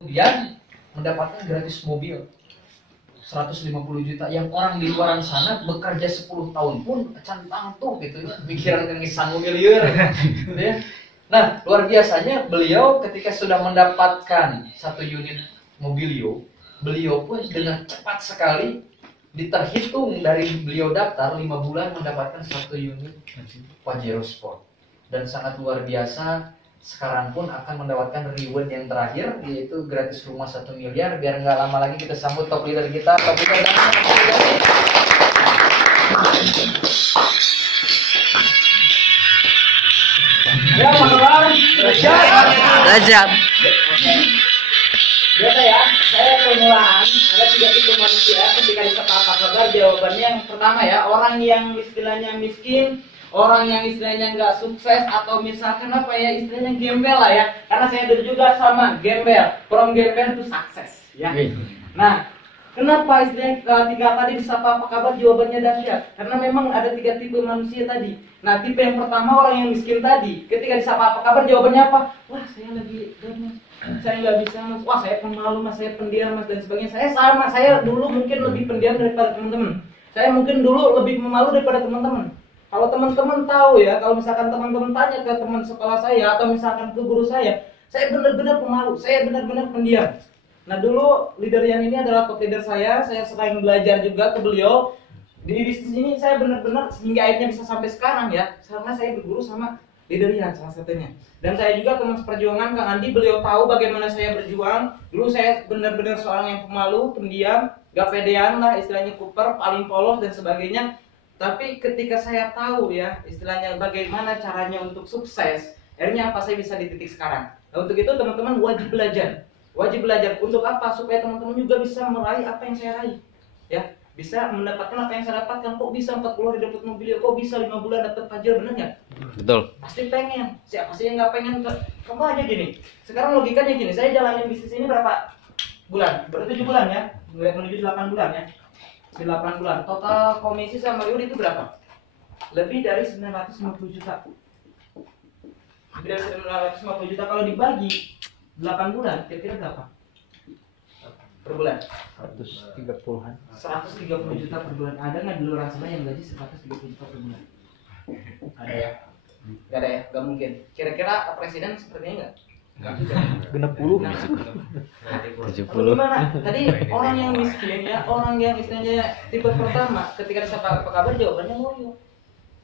Kemudian mendapatkan gratis mobil 150 juta yang orang di luar sana bekerja 10 tahun pun cantang tuh gitu ya, pikiran yang sanggup miliar gitu ya. Nah, luar biasanya beliau ketika sudah mendapatkan 1 unit mobilio, beliau pun dengan cepat sekali diterhitung dari beliau daftar 5 bulan mendapatkan 1 unit Pajero Sport. Dan sangat luar biasa, sekarang pun akan mendapatkan reward yang terakhir, yaitu gratis rumah 1 miliar. Biar nggak lama lagi kita sambut top leader kita, top leader ya, teman-teman. Rajab. Biasa ya, saya permulaan ada 3 tipe manusia ketika disapa apa kabar. Jawabannya yang pertama ya, orang yang istilahnya miskin, orang yang istilahnya nggak sukses, atau misalkan apa ya, istilahnya gembel lah ya. Karena saya dulu juga sama gembel, from gembel to sukses ya. Nah, kenapa istilahnya ketika tadi disapa apa kabar jawabannya dahsyat? Karena memang ada 3 tipe manusia tadi. Nah, tipe yang pertama orang yang miskin tadi, ketika disapa apa kabar jawabannya apa? Wah, saya lagi down, saya nggak bisa mas. Wah, saya pemalu mas, saya pendiam mas, dan sebagainya. Saya sama, saya dulu mungkin lebih pendiam daripada teman-teman. Saya mungkin dulu lebih memalu daripada teman-teman. Kalau teman-teman tahu ya, kalau misalkan teman-teman tanya ke teman sekolah saya atau misalkan ke guru saya benar-benar pemalu, saya benar-benar pendiam. Nah, dulu leader yang ini adalah top leader saya sering belajar juga ke beliau. Di bisnis ini saya benar-benar sehingga akhirnya bisa sampai sekarang ya, karena saya berguru sama leader yang salah satunya. Dan saya juga teman seperjuangan Kang Andi, beliau tahu bagaimana saya berjuang. Dulu saya benar-benar seorang yang pemalu, pendiam, gak pedean lah, istilahnya kuper, paling polos dan sebagainya. Tapi ketika saya tahu ya, istilahnya bagaimana caranya untuk sukses, akhirnya apa saya bisa di titik sekarang. Nah, untuk itu teman-teman wajib belajar. Wajib belajar untuk apa? Supaya teman-teman juga bisa meraih apa yang saya raih. Ya, bisa mendapatkan apa yang saya dapatkan. Kok bisa 40 hari dapat mobil, kok bisa 5 bulan dapat Pajero, benar nggak? Betul. Pasti pengen. Siapa sih yang nggak pengen? Kamu aja gini. Sekarang logikanya gini, saya jalanin bisnis ini berapa bulan? Baru 7 bulan ya, menuju 8 bulan ya. 8 bulan. Total komisi sama iuran itu berapa? Lebih dari 950 juta. Lebih dari 950 juta kalau dibagi 8 bulan, kira-kira berapa? Per bulan? 130-an. 130 juta per bulan. Ada nggak di luar sana yang gaji 130 juta per bulan? Ada ya? Nggak ada ya? Nggak mungkin. Kira-kira presiden sepertinya nggak? Genep 10. 70. Gimana? Tadi orang yang miskin ya, orang yang istilahnya tipe pertama, ketika disapa apa kabar jawabannya loyo.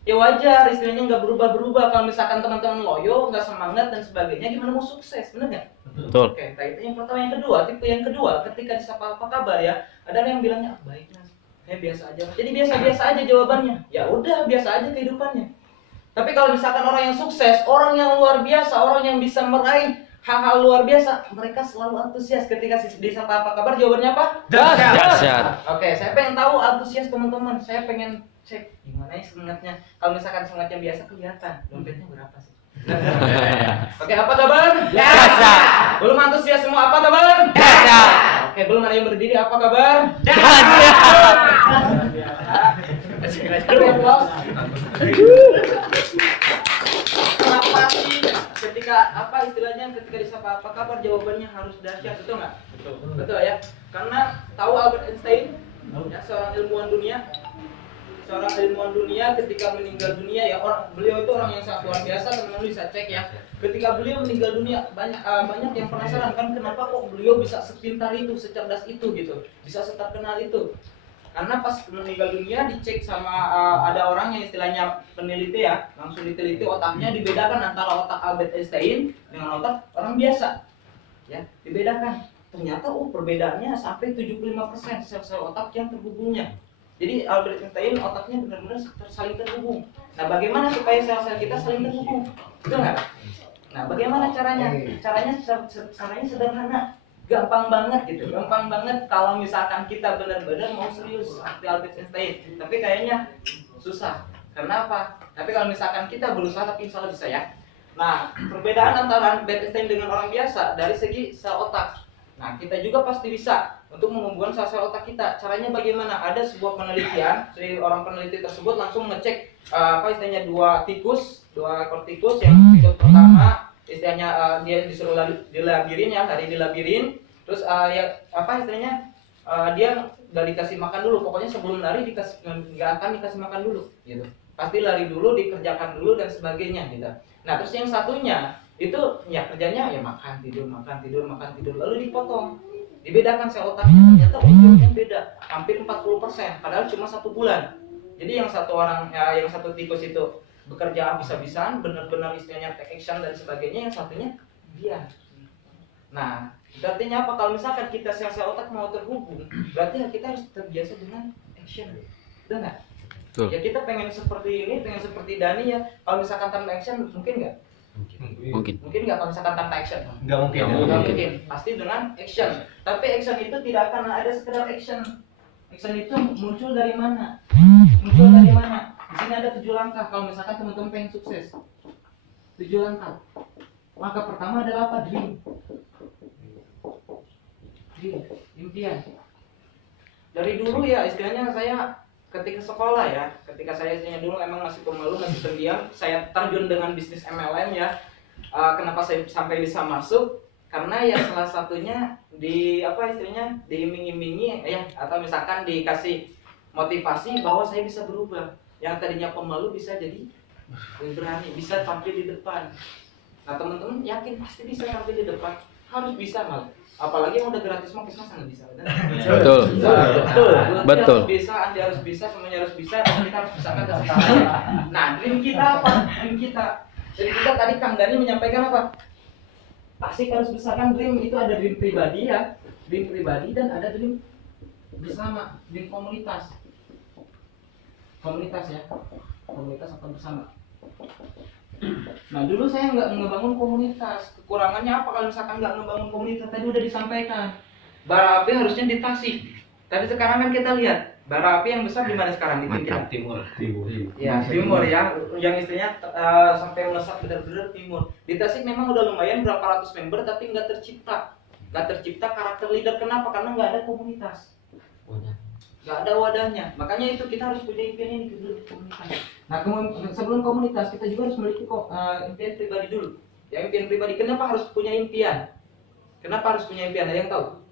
Ya wajar, istilahnya nggak berubah-berubah. Kalau misalkan teman-teman loyo, nggak semangat dan sebagainya, gimana mau sukses? Bener nggak? Betul. Oke, nah itu yang pertama. Yang kedua, tipe yang kedua, ketika disapa apa kabar ya, ada yang bilangnya baik mas, biasa aja. Jadi biasa-biasa aja jawabannya. Ya udah, biasa aja kehidupannya. Tapi kalau misalkan orang yang sukses, orang yang luar biasa, orang yang bisa meraih hal-hal luar biasa, mereka selalu antusias ketika disapa apa kabar, jawabannya apa? Dahsyat. Oke, saya pengen tahu antusias teman-teman. Saya pengen cek gimana ya semangatnya. Kalau misalkan semangatnya biasa kelihatan, dompetnya berapa sih? Oke, apa kabar? Dahsyat. Belum antusias semua, apa kabar? Dahsyat. Oke, belum ada yang berdiri, apa kabar? Dahsyat. Kenapa sih ketika apa istilahnya ketika disapa apa kabar jawabannya harus dahsyat, betul nggak? Betul ya. Karena tahu Albert Einstein ya, seorang ilmuwan dunia ketika meninggal dunia ya, beliau itu orang yang sangat luar biasa. Teman-teman bisa cek ya, ketika beliau meninggal dunia banyak yang penasaran kan, kenapa kok beliau bisa sepintar itu, secerdas itu gitu, bisa seterkenal itu. Karena pas meninggal dunia dicek sama ada orang yang istilahnya peneliti ya, langsung diteliti otaknya, dibedakan antara otak Albert Einstein dengan otak orang biasa ya, dibedakan. Ternyata perbedaannya sampai 75% sel-sel otak yang terhubungnya. Jadi Albert Einstein otaknya benar-benar saling terhubung. Nah, bagaimana supaya sel-sel kita saling terhubung? Betul nggak? Nah, bagaimana caranya? Caranya sederhana, gampang banget gitu. Gampang banget kalau misalkan kita benar-benar mau serius seperti Albert Einstein. Tapi kayaknya susah. Karena apa? Tapi kalau misalkan kita berusaha, tapi insya Allah bisa ya. Nah, perbedaan antara Albert Einstein dengan orang biasa dari segi sel otak. Nah, kita juga pasti bisa untuk menumbuhkan sel-sel otak kita. Caranya bagaimana? Ada sebuah penelitian, dari orang peneliti tersebut langsung ngecek istilahnya dua ekor tikus. Yang tikus pertama istilahnya dia disuruh dilabirin ya, tadi dilabirin. Terus ya apa istilahnya dia nggak dikasih makan dulu, pokoknya sebelum lari nggak akan dikasih makan dulu gitu, pasti lari dulu, dikerjakan dulu dan sebagainya gitu. Nah terus yang satunya itu ya kerjanya ya makan tidur makan tidur makan tidur, lalu dipotong, dibedakan sel otaknya, ternyata ujungnya beda hampir 40%, padahal cuma 1 bulan. Jadi yang satu orang yang satu tikus itu bekerja habis-habisan, benar-benar istilahnya take action dan sebagainya, yang satunya diam. Nah, artinya apa? Kalau misalkan kita sel-sel otak mau terhubung, berarti kita harus terbiasa dengan action, betul nggak? Ya kita pengen seperti ini, pengen seperti Dani ya. Kalau misalkan tanpa action mungkin nggak? Mungkin nggak kalau misalkan tanpa action? Nggak mungkin. Pasti dengan action. Tapi action itu tidak akan ada sekedar action. Action itu muncul dari mana? Di sini ada 7 langkah. Kalau misalkan teman-teman pengen sukses, 7 langkah. Langkah pertama adalah apa? Dream, impian. Dari dulu ya istilahnya saya ketika sekolah ya, ketika saya istilahnya dulu emang masih pemalu, masih pendiam, saya terjun dengan bisnis MLM ya. Kenapa saya sampai bisa masuk? Karena ya salah satunya di apa istilahnya diiming-imingi ya, atau misalkan dikasih motivasi bahwa saya bisa berubah. Yang tadinya pemalu bisa jadi berani, bisa tampil di depan. Nah teman-teman yakin pasti bisa tampil di depan, harus bisa malah. Apalagi yang udah gratis mah kita sangat bisa. Betul. Andi harus bisa, semuanya harus bisa, dan kita harus bisa kan sekarang. Nah dream kita apa? Jadi kita tadi Kang Dani menyampaikan apa? Pasti harus besar kan dream itu, ada dream pribadi ya, dream pribadi dan ada dream bersama, dream komunitas. Komunitas ya, komunitas atau bersama. Nah dulu saya nggak ngebangun komunitas. Kekurangannya apa kalau misalkan nggak ngebangun komunitas? Tadi udah disampaikan, bara api harusnya di Tasik. Tapi sekarang kan kita lihat bara api yang besar di mana sekarang? Di timur. Ya timur ya, yang istilahnya sampai melesat benar-benar timur. Di Tasik memang udah lumayan berapa ratus member, tapi nggak tercipta karakter leader. Kenapa? Karena nggak ada komunitas. Nggak ada wadahnya. Makanya itu kita harus punya impian ini dulu, komunitas. Nah sebelum komunitas kita juga harus memiliki impian pribadi dulu. Ya impian pribadi. Kenapa harus punya impian? Kenapa harus punya impian? Ada yang tahu?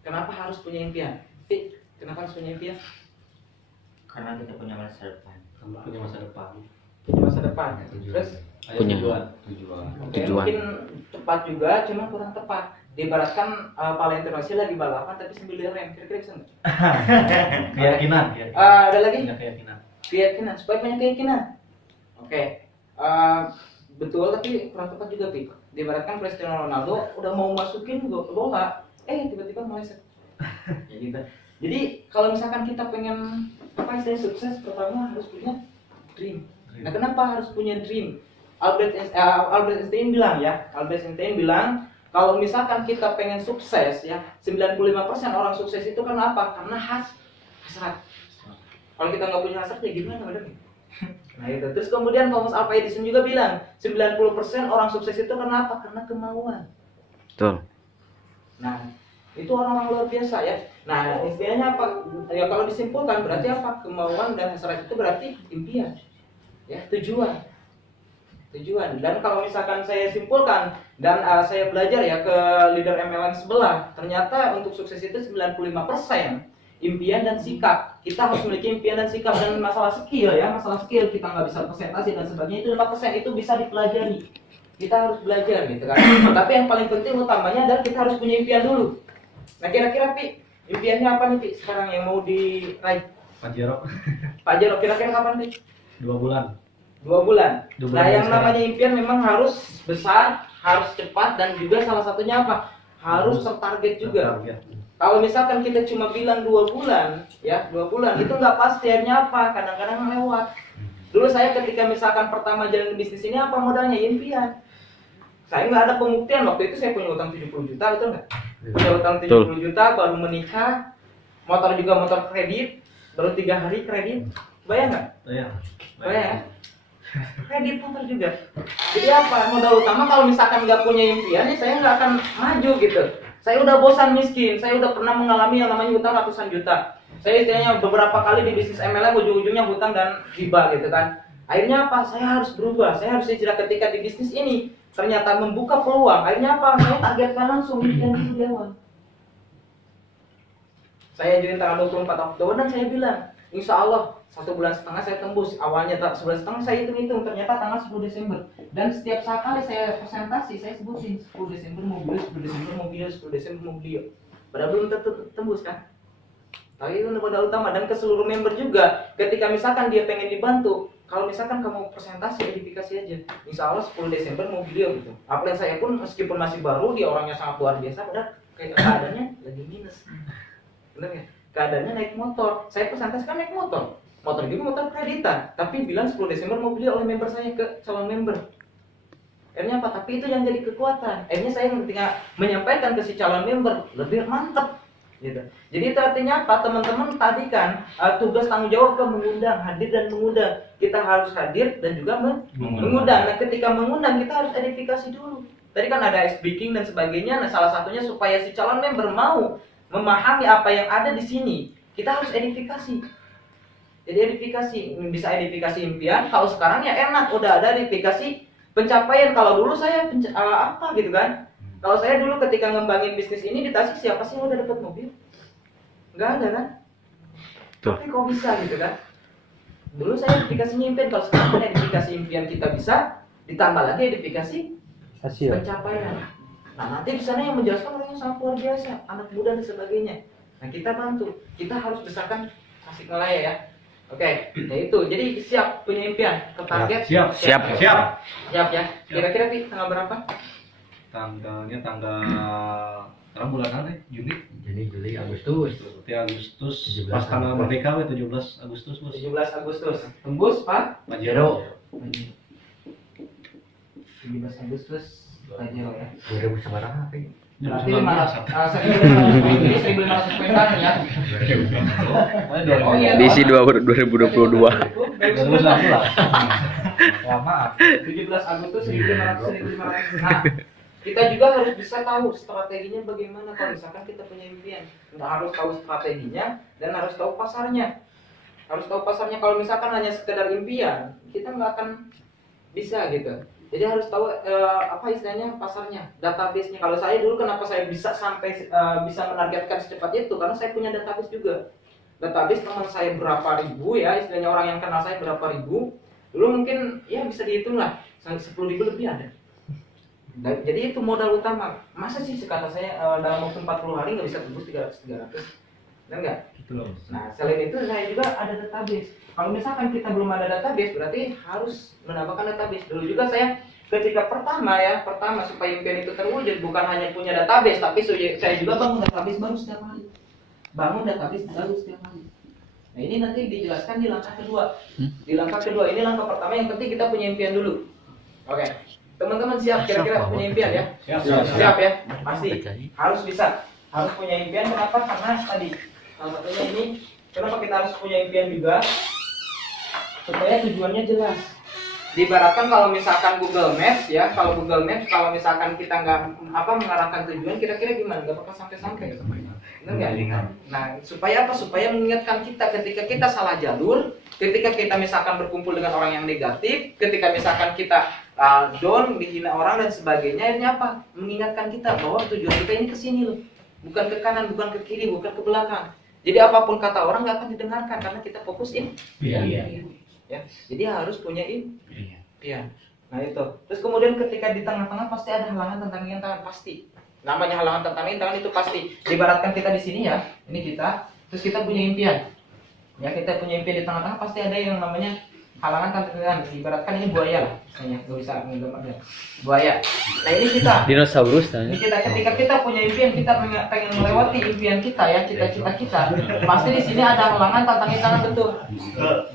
Kenapa harus punya impian? Kenapa harus punya impian? Karena kita punya masa depan. Punya masa depan. Terus punya tujuan. tujuan. Mungkin tepat juga, cuma kurang tepat. Diibaratkan Valentino Rossi lagi balapan tapi sambil rem, kira-kira bisa nggak? Keyakinan. Ada lagi? Keyakinan. Supaya punya keyakinan. Oke. Betul, tapi kurang tepat juga, Pi. Diibaratkan Cristiano Ronaldo udah mau masukin bola, tiba-tiba meleset. Ya gitu. Jadi kalau misalkan kita pengen sukses, pertama harus punya dream. Nah, kenapa harus punya dream? Albert Einstein bilang kalau misalkan kita pengen sukses ya, 95% orang sukses itu karena apa? Karena hasrat. Kalau kita nggak punya hasrat ya gimana bener? Nah itu. Terus kemudian Thomas Alva Edison juga bilang 90% orang sukses itu karena apa? Karena kemauan. Betul. Nah itu orang-orang luar biasa ya. Nah istilahnya apa? Ya kalau disimpulkan berarti apa? Kemauan dan hasrat itu berarti impian, ya tujuan. Dan kalau misalkan saya simpulkan dan saya belajar ya ke leader MLM sebelah, ternyata untuk sukses itu 95% impian dan sikap. Kita harus memiliki impian dan sikap. Dan masalah skill kita nggak bisa presentasi dan sebagainya, itu 5% itu bisa dipelajari. Kita harus belajar gitu kan. Tapi yang paling penting utamanya adalah kita harus punya impian dulu. Nah kira-kira Pi, impiannya apa nih Pi sekarang yang mau diraih? Pak Jero kira-kira kapan Pi? 2 bulan. 2 bulan. Nah yang sekarang. namanya impian memang harus besar, harus cepat, dan juga salah satunya apa? Harus tertarget juga. Kalau misalkan kita cuma bilang 2 bulan, ya 2 bulan itu nggak pasti, akhirnya apa? Kadang-kadang lewat. Dulu saya ketika misalkan pertama jalan bisnis ini, apa modalnya? Impian. Saya nggak ada pembuktian, waktu itu saya punya utang 70 juta, betul nggak? Punya utang 70 juta, baru menikah, motor juga motor kredit, baru 3 hari kredit, bayang nggak? Bayang. Kredit motor juga. Jadi apa? Modal utama kalau misalkan nggak punya impian, ya saya nggak akan maju gitu. Saya udah bosan miskin, saya udah pernah mengalami yang namanya hutang ratusan juta. Saya istilahnya beberapa kali di bisnis MLM ujung-ujungnya hutang dan riba gitu kan. Akhirnya apa? Saya harus berubah, saya harus hijrah ketika di bisnis ini. ternyata membuka peluang. Akhirnya apa? Saya targetkan langsung impian itu di awal. Saya ajuin tanggal 24 Oktober dan saya bilang, insya Allah 1,5 bulan saya tembus. Awalnya 1,5 bulan saya hitung-hitung, ternyata tanggal 10 Desember. Dan setiap kali saya presentasi, saya sebutin 10 Desember mau beli, 10 Desember mau beli, 10 Desember mau beli. Padahal belum tembus kan? Tapi itu modal utama dan ke seluruh member juga. Ketika misalkan dia pengen dibantu, kalau misalkan kamu presentasi edifikasi aja, insya Allah 10 Desember mau video gitu. Apalagi saya pun meskipun masih baru, dia orangnya sangat luar biasa, padahal kayak keadaannya lagi minus. Bener ya? Keadaannya naik motor. Saya presentasi kan naik motor. Motor juga motor kreditan. Tapi bilang 10 Desember mau beli oleh member saya ke calon member. Akhirnya apa? Tapi itu yang jadi kekuatan. Akhirnya saya ketika menyampaikan ke si calon member lebih mantap. Gitu. Jadi itu artinya apa? Teman-teman tadi kan tugas tanggung jawab ke mengundang, hadir dan mengundang. Kita harus hadir dan juga mengundang. Nah, ketika mengundang kita harus edifikasi dulu. Tadi kan ada speaking dan sebagainya. Nah, salah satunya supaya si calon member mau memahami apa yang ada di sini, kita harus edifikasi. Jadi edifikasi, bisa edifikasi impian. Kalau sekarang ya enak, udah ada edifikasi pencapaian. Kalau dulu saya apa gitu kan? Kalau saya dulu ketika ngembangin bisnis ini di Tasik, siapa sih yang udah dapat mobil? Nggak ada kan? Tapi kok bisa gitu kan? Dulu saya edifikasi impian, kalau sekarang kan edifikasi impian kita bisa, ditambah lagi edifikasi pencapaian. Nah, nanti di sana yang menjelaskan orang yang sangat luar biasa, anak muda dan sebagainya. Nah, kita bantu. Kita harus besarkan Tasikmalaya ya. Oke, nah itu. Jadi siap punya impian, ke target. Siap. Siap ya. Kira-kira tanggal berapa? Tanggalnya sekarang bulan apa? Juli Agustus. Berarti Agustus. 17 Pas tanggal merdeka 17 Agustus, Bos. 17 Agustus. Tembus, Pak? Pajero. 17 Agustus. Pajero ya. 2000 sebarang apa? Berarti 1.500 poin kan ya. Oh iya. Diisi 2022. 2018. Ya maaf. 17 Agustus 1.500. Nah, kita juga harus bisa tahu strateginya bagaimana kalau misalkan kita punya impian. Nggak harus tahu strateginya dan harus tahu pasarnya. Harus tahu pasarnya. Kalau misalkan hanya sekedar impian, kita nggak akan bisa gitu. Jadi harus tahu apa istilahnya pasarnya, database-nya. Kalau saya dulu kenapa saya bisa sampai bisa menargetkan secepat itu karena saya punya database juga. Database teman saya berapa ribu ya, istilahnya orang yang kenal saya berapa ribu. Dulu mungkin ya bisa dihitung lah, 10.000 lebih ada. Dan, jadi itu modal utama. Masa sih kata saya dalam waktu 40 hari nggak bisa tembus 300? Benar nggak? Gitu loh. Nah, selain itu saya juga ada database. Kalau misalkan kita belum ada database, berarti harus menambahkan database. Dulu juga saya ketika pertama supaya impian itu terwujud bukan hanya punya database, tapi saya juga bangun database baru setiap hari. Nah, ini nanti dijelaskan di langkah kedua. Di langkah kedua, ini langkah pertama yang penting kita punya impian dulu. Oke. Teman-teman siap kira-kira punya impian ya? Siap ya? Pasti. Harus bisa. Harus punya impian. Kenapa? Karena tadi salah satunya ini, kenapa kita harus punya impian juga? Supaya tujuannya jelas. Diibaratkan kalau misalkan Google Maps ya, kalau misalkan kita nggak mengarahkan tujuan, kira-kira gimana? Nggak bakal sampai. Benar nggak? Nah, supaya apa? Supaya mengingatkan kita ketika kita salah jalur, ketika kita misalkan berkumpul dengan orang yang negatif, ketika misalkan kita down, dihina orang dan sebagainya, akhirnya apa? Mengingatkan kita bahwa tujuan kita ini ke sini loh, bukan ke kanan, bukan ke kiri, bukan ke belakang. Jadi apapun kata orang nggak akan didengarkan karena kita fokusin. Iya. Ya, jadi harus punya impian. Nah itu. Terus kemudian ketika di tengah-tengah pasti ada halangan tentang rintangan pasti. Namanya halangan tentang rintangan itu pasti. Diibaratkan kita di sini ya, ini kita. Terus kita punya impian. Ya kita punya impian di tengah-tengah pasti ada yang namanya halangan tantangan. Ibaratkan ini buaya lah, misalnya nggak bisa menggambarnya. Buaya. Nah ini kita. Dinosaurus Ini kita ketika kita punya impian, kita pengen melewati impian kita ya, cita-cita kita. Pasti di sini ada halangan tantangan rintangan betul.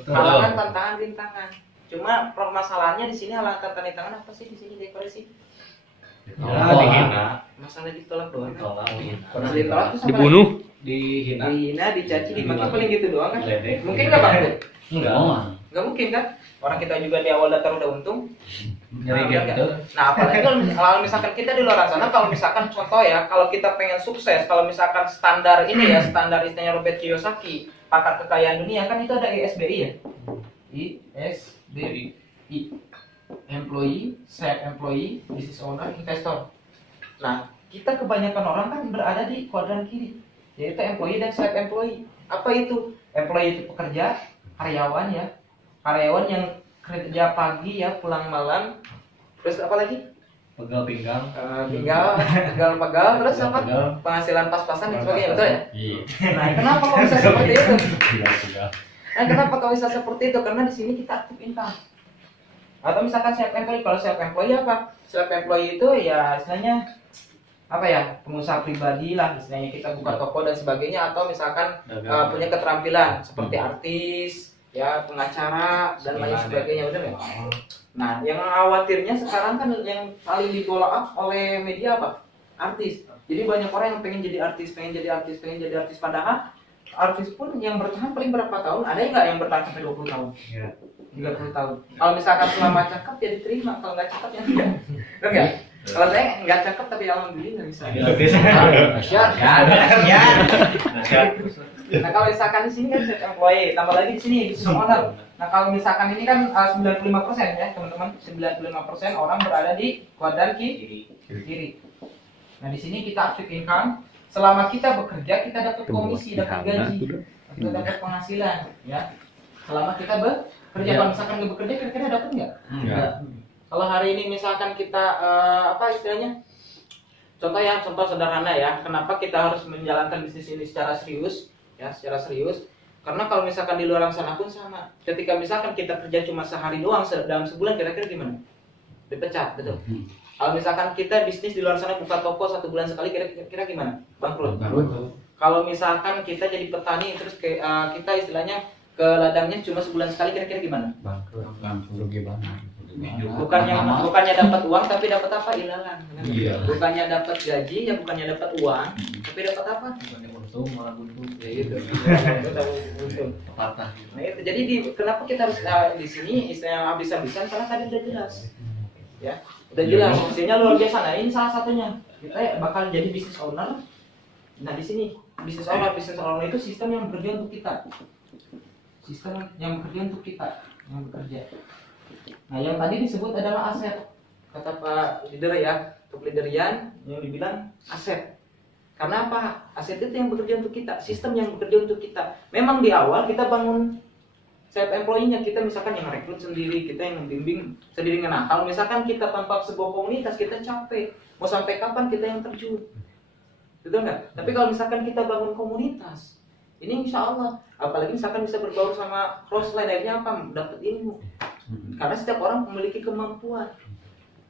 Halangan tantangan rintangan. Cuma permasalahannya di sini halangan tantangan rintangan apa sih di sini dekorasi? Dihina. Masalah ditolak doang. Ditolak. Ditolak terus apa dibunuh. Dihina. Dihina, dicaci, dimaki paling gitu doang kan? Diledek. Mungkin nggak bang? Enggak. Nggak mungkin kan? Orang kita juga di awal daftar udah untung. Nyari gitu. Nah apalagi kalau misalkan kita di luar sana, kalau misalkan contoh ya, kalau kita pengen sukses, kalau misalkan standar ini ya, standar istilahnya Robert Kiyosaki, pakar kekayaan dunia kan itu ada ISBI ya, ISBI. employee, self employee, business owner, investor. Nah, kita kebanyakan orang kan berada di kuadran kiri, yaitu employee dan self employee. Apa itu? Employee itu pekerja, karyawan ya. Karyawan yang kerja pagi ya, pulang malam. Terus apa lagi? Pegal pinggang. Pegal, terus apa? Pegal. Penghasilan pas-pasan dan sebagainya, betul ya? Iya. Nah, kenapa kok bisa seperti itu? Pegal. Nah, kenapa kok bisa seperti itu? Karena di sini kita aktif income. Atau misalkan self employee, kalau self employee apa? Self employee itu ya istilahnya apa ya? Pengusaha pribadi lah, istilahnya kita buka toko dan sebagainya, atau misalkan punya keterampilan seperti artis, ya pengacara dan lain sebagainya, benar nggak? Nah, yang khawatirnya sekarang kan yang paling di-follow up oleh media apa? Artis. Jadi banyak orang yang pengen jadi artis, padahal artis pun yang bertahan paling berapa tahun? Ada nggak yang bertahan sampai 20 tahun? Iya. 30 tahun. Kalau misalkan selama cakep ya diterima, kalau nggak cakep ya enggak. Benar nggak? Kalau saya nggak cakep tapi alhamdulillah bisa. Nah, kalau misalkan di sini kan self employee, tambah lagi di sini business owner. Nah, kalau misalkan ini kan 95% ya, teman-teman. 95% orang berada di kuadran kiri. Nah, di sini kita aktif income. Selama kita bekerja, kita dapat komisi, dapat gaji, atau dapat penghasilan, ya. Selama kita bekerja, kalau misalkan nggak bekerja, kira-kira dapat nggak? Enggak. Kalau hari ini misalkan kita apa istilahnya? Contoh sederhana ya. Kenapa kita harus menjalankan bisnis ini secara serius? Ya, secara serius. Karena kalau misalkan di luar sana pun sama. Ketika misalkan kita kerja cuma sehari doang dalam sebulan, kira-kira gimana? Dipecat, betul. Kalau misalkan kita bisnis di luar sana buka toko 1 bulan sekali, kira-kira gimana? Bangkrut. Kalau misalkan kita jadi petani terus kita istilahnya ke ladangnya cuma sebulan sekali, kira-kira gimana? Bangkrut. Rugi banget. Bukannya dapat uang tapi dapat apa? Ilalang. Iya. Bukannya dapat gaji, ya bukannya dapat uang, tapi dapat apa? Bukannya untung malah buntung. Ya gitu. Untung. Patah. Nah itu. Jadi kenapa kita harus di sini istilahnya habis-habisan, karena tadi udah jelas. Ya, udah jelas. Maksudnya luar biasa. Nah, ini salah satunya. Kita bakal jadi business owner. Nah, di sini business owner itu sistem yang bekerja untuk kita. Sistem yang bekerja untuk kita, yang bekerja. Nah, yang tadi disebut adalah aset. Kata Pak Leader ya, untuk leaderian yang dibilang aset. Karena apa? Aset itu yang bekerja untuk kita, sistem yang bekerja untuk kita. Memang di awal kita bangun self employee-nya, kita misalkan yang rekrut sendiri, kita yang membimbing sendiri. Nah, kalau misalkan kita tanpa sebuah komunitas, kita capek. Mau sampai kapan kita yang terjun? Betul nggak? Tapi kalau misalkan kita bangun komunitas, ini insya Allah, apalagi misalkan bisa berbaur sama crossline, akhirnya apa? Dapat ilmu. Karena setiap orang memiliki kemampuan.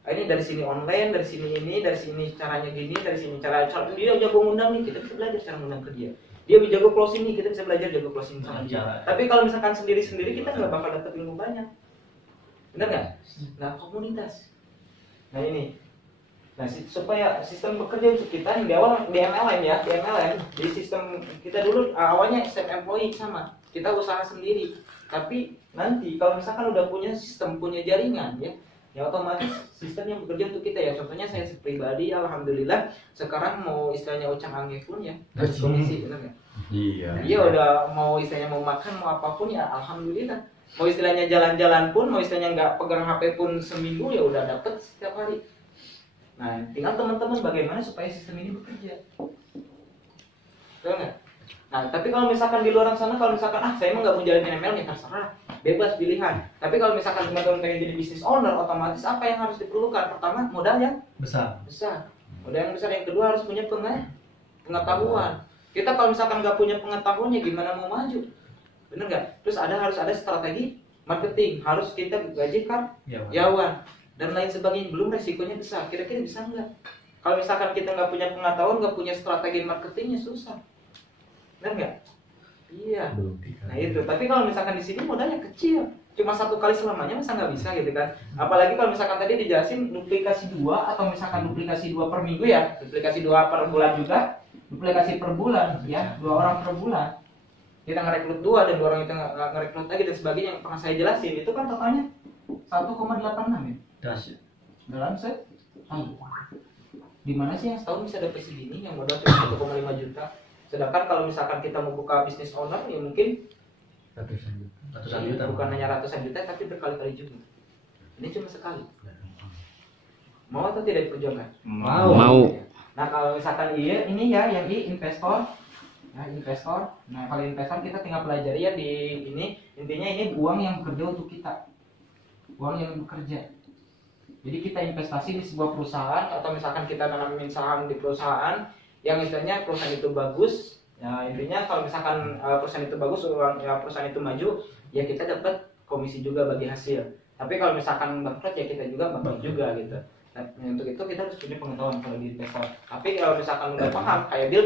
Nah, ini dari sini online, dari sini ini, dari sini caranya gini, dari sini cara dia jago ngundang nih, kita bisa belajar cara ngundang kerja. Dia jago closing nih, kita bisa belajar jago closing sama dia. Tapi kalau misalkan sendiri-sendiri, kita nggak bakal dapat ilmu banyak. Benar nggak? Nah, komunitas. Nah ini. Nah, supaya sistem bekerja untuk kita yang di awal di MLM ya, di MLM, di sistem kita dulu awalnya self employee sama. Kita usaha sendiri. Tapi nanti kalau misalkan udah punya sistem, punya jaringan ya otomatis sistem yang bekerja untuk kita ya. Contohnya saya pribadi, alhamdulillah sekarang mau istilahnya ucang angge pun ya harus komisi, benar nggak? Iya. Iya, udah mau istilahnya mau makan mau apapun ya alhamdulillah. Mau istilahnya jalan-jalan pun, mau istilahnya nggak pegang HP pun seminggu ya udah dapet setiap hari. Nah, tinggal teman-teman bagaimana supaya sistem ini bekerja. Betul nggak? Nah, tapi kalau misalkan di luar sana, kalau misalkan saya emang nggak mau jalanin ML, ya terserah, bebas pilihan. Tapi kalau misalkan teman-teman pengen jadi business owner, otomatis apa yang harus diperlukan? Pertama, modal yang Besar. Modal yang besar. Yang kedua harus punya pengetahuan. Kita kalau misalkan nggak punya pengetahuannya, gimana mau maju? Bener nggak? Terus harus ada strategi marketing, harus kita gaji karyawan dan lain sebagainya. Belum resikonya besar. Kira-kira bisa nggak? Kalau misalkan kita nggak punya pengetahuan, nggak punya strategi marketingnya, susah. Benar nggak? Iya. Nah itu. Tapi kalau misalkan di sini modalnya kecil, cuma 1 kali selamanya, masa nggak bisa gitu kan? Apalagi kalau misalkan tadi dijelasin duplikasi 2 atau misalkan duplikasi 2 per minggu ya, duplikasi 2 per bulan juga, duplikasi per bulan ya, 2 orang per bulan. Kita ngerekrut 2 dan 2 orang itu ngerekrut lagi dan sebagainya yang pernah saya jelasin, itu kan totalnya 1,86 ya. Das. Dalam di mana sih yang setahun bisa dapat segini, yang modal cuma 1,5 juta. Sedangkan kalau misalkan kita mau buka bisnis owner ya mungkin Ratusan juta. bukan hanya ratusan juta tapi berkali-kali juga. Ini cuma sekali. Mau atau tidak diperjuangkan? Mau. Nah kalau misalkan iya, ini ya yang investor. Nah investor. Nah kalau investor kita tinggal pelajari ya di ini. Intinya ini uang yang bekerja untuk kita. Uang yang bekerja. Jadi kita investasi di sebuah perusahaan atau misalkan kita nanamin saham di perusahaan yang istilahnya perusahaan itu bagus. Ya intinya kalau misalkan perusahaan itu bagus, perusahaan itu maju, ya kita dapat komisi juga bagi hasil. Tapi kalau misalkan bangkrut ya kita juga bangkrut juga gitu. Nah, untuk itu kita harus punya pengetahuan kalau di investor. Tapi kalau misalkan nggak paham, kayak Bill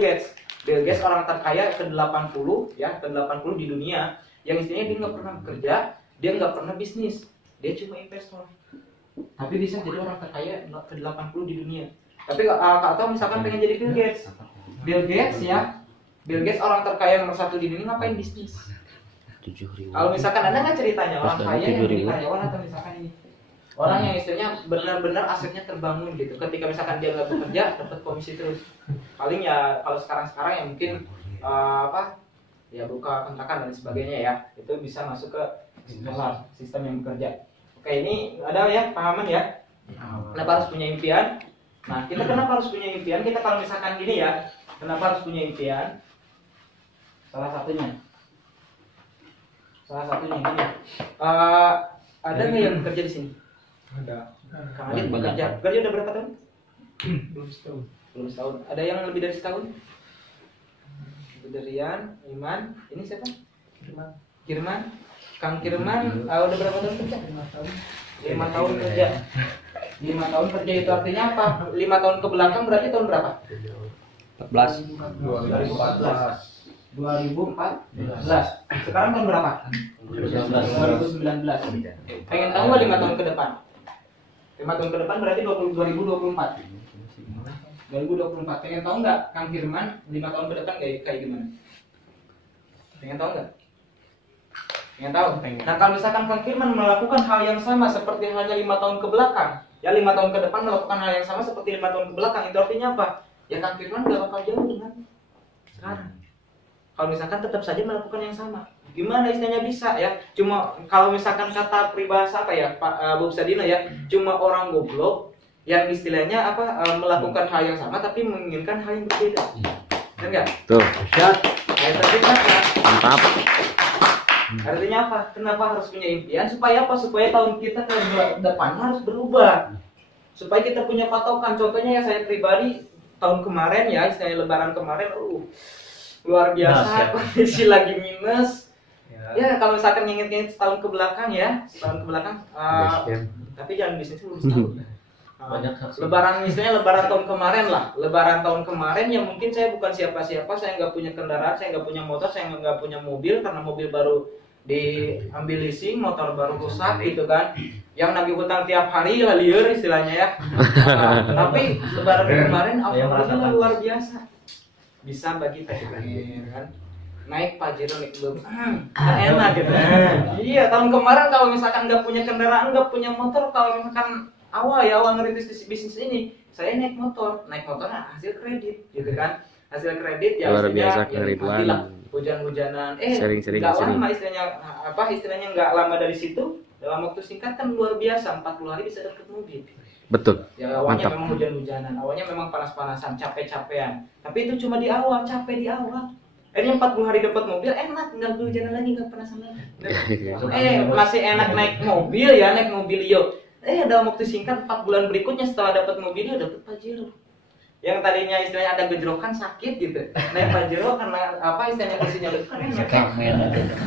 Gates orang terkaya ke-80 ya, ke-80 di dunia, yang istilahnya dia nggak pernah bekerja, dia nggak pernah bisnis, dia cuma investor. Tapi bisa jadi orang terkaya ke-80 di dunia. Tapi atau misalkan pengen jadi Bill Gates orang terkaya nomor 1 di dunia ngapain bisnis? 7.000. Kalau misalkan ada nggak ceritanya orang Pas kaya yang 7.000. jadi karyawan atau misalkan ini orang yang istilahnya benar-benar asetnya terbangun gitu. Ketika misalkan dia nggak bekerja dapat komisi terus. Paling ya kalau sekarang ya mungkin ya buka kontrakan dan sebagainya ya. Itu bisa masuk ke sistem yang bekerja. Oke, ini ada ya pahaman ya. Kenapa harus punya impian? Nah, kita kenapa harus punya impian? Kita kalau misalkan gini ya, kenapa harus punya impian? Salah satunya gini. Ada nggak yang bekerja di sini? Ada. Kang Adit bekerja. Bekerja udah berapa tahun? Belum setahun. Ada yang lebih dari setahun? Bederian, Iman, ini siapa? Kirman. Kang Kirman udah berapa tahun kerja? 5 tahun kerja. 5 tahun kerja itu artinya apa? 5 tahun ke belakang berarti tahun berapa? 2014. 2014. Sekarang tahun berapa? 2019. Pengen tahu nggak 5 tahun ke depan? 5 tahun ke depan berarti 2024. 2024. Pengen tahu nggak Kang Firman 5 tahun ke depan kayak gimana? Pengen tahu nggak? Pengen tahu? Nah kalau misalkan Kang Firman melakukan hal yang sama seperti halnya 5 tahun ke belakang, ya 5 tahun ke depan melakukan hal yang sama seperti 5 tahun ke belakang, itu artinya apa? Ya Kang Firman nggak bakal jauh dengan sekarang. Kalau misalkan tetap saja melakukan yang sama, gimana istilahnya bisa ya? Cuma kalau misalkan kata peribahasa apa ya, Pak Bu Sadino ya, cuma orang goblok yang istilahnya melakukan hal yang sama tapi menginginkan hal yang berbeda, kan enggak? Tuh. Artinya apa? Mantap. Artinya apa? Kenapa harus punya impian? Supaya apa? Supaya tahun kita ke depannya harus berubah. Supaya kita punya patokan. Contohnya ya saya pribadi tahun kemarin ya, istilahnya Lebaran kemarin, luar biasa kondisi lagi minus. Ya kalau misalkan nginget-nginget setahun ke belakang ya, tapi jangan bisnis dulu setahun. Lebaran misalnya Lebaran tahun kemarin lah, Lebaran tahun kemarin ya mungkin saya bukan siapa-siapa, saya nggak punya kendaraan, saya nggak punya motor, saya nggak punya mobil karena mobil baru diambil leasing, motor baru rusak gitu kan, yang nagih hutang tiap hari lah liur istilahnya ya. Tapi Lebaran kemarin alhamdulillah luar biasa, bisa bagi terakhir kan, naik Pajero naik belum, enak gitu. Iya tahun kemarin kalau misalkan nggak punya kendaraan, nggak punya motor, kalau misalkan awal ngerintis bisnis ini, saya naik motor hasil kredit gitu kan, hasil kredit ya luar biasa ya Ridwan. hujan-hujanan Sering. lama istilahnya nggak lama dari situ, dalam waktu singkat kan luar biasa, 40 hari bisa dapat mobil. Betul. Ya awalnya Mantap. memang hujan-hujanan, awalnya memang panas-panasan, capek-capean, tapi itu cuma di awal, capek di awal. Ini 40 hari dapat mobil, enak, nggak hujanan lagi, nggak panasan lagi. Masih enak naik mobil yuk. Dalam waktu singkat 4 bulan berikutnya setelah dapat mobilnya dapat Pajero. Yang tadinya istilahnya ada gejrokan sakit gitu. Naik Pajero karena istilahnya kursinya depan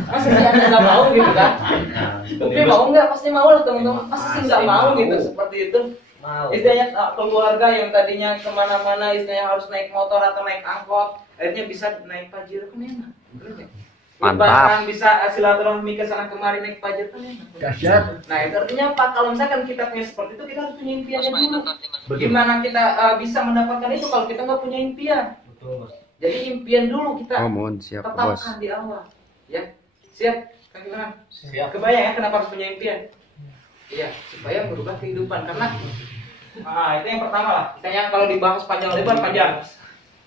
Mas nggak mau gitu kan. Tapi mau nggak? Pasti mau lah teman-teman. Pasti nggak mau gitu seperti itu. Istilahnya keluarga yang tadinya kemana-mana istilahnya harus naik motor atau naik angkot, akhirnya bisa naik Pajero kan enak. Lebaran bisa silaturahmi ke sana kemari naik Pajero kan enak. Dahsyat. Nah itu artinya apa? Kalau misalkan kita punya seperti itu, kita harus punya impiannya dulu. Bagaimana kita bisa mendapatkan itu kalau kita nggak punya impian? Betul. Jadi impian dulu kita Mohon siap bos. tetapkan di awal. Ya, siap? Kang Gibran? Siap. Kebayang ya kenapa harus punya impian? Iya, supaya merubah kehidupan. Karena itu yang pertama lah. Misalnya kalau dibahas panjang lebar panjang.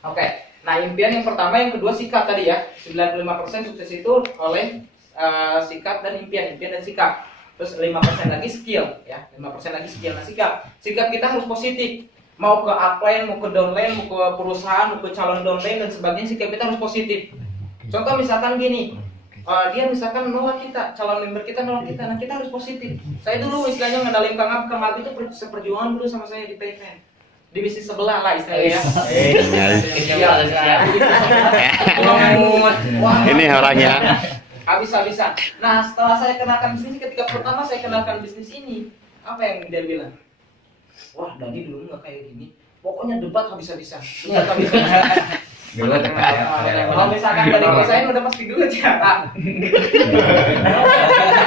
Oke. Nah, impian yang pertama, yang kedua sikap tadi ya. 95% sukses itu oleh sikap dan impian dan sikap. Terus 5% lagi skill ya, 5% lagi skill. Nah, sikap kita harus positif. Mau ke upline, mau ke downline, mau ke perusahaan, mau ke calon downline dan sebagainya, sikap kita harus positif. Contoh misalkan gini, dia misalkan nolak kita, calon member kita nolak kita, nah kita harus positif. Saya dulu istilahnya ngendalin Kang Ab itu seperjuangan dulu sama saya di PVN. Di bisnis sebelah lah istilahnya ya. Ini orangnya. Habis-habisan. Nah, setelah saya kenalkan bisnis, ketika pertama saya kenalkan bisnis ini, apa yang dia bilang? Wah, Dani dulu nggak kayak gini. Pokoknya debat habis-habisan. Debat habis-habisan. Kalau misalkan dari saya udah pasti dulu ya.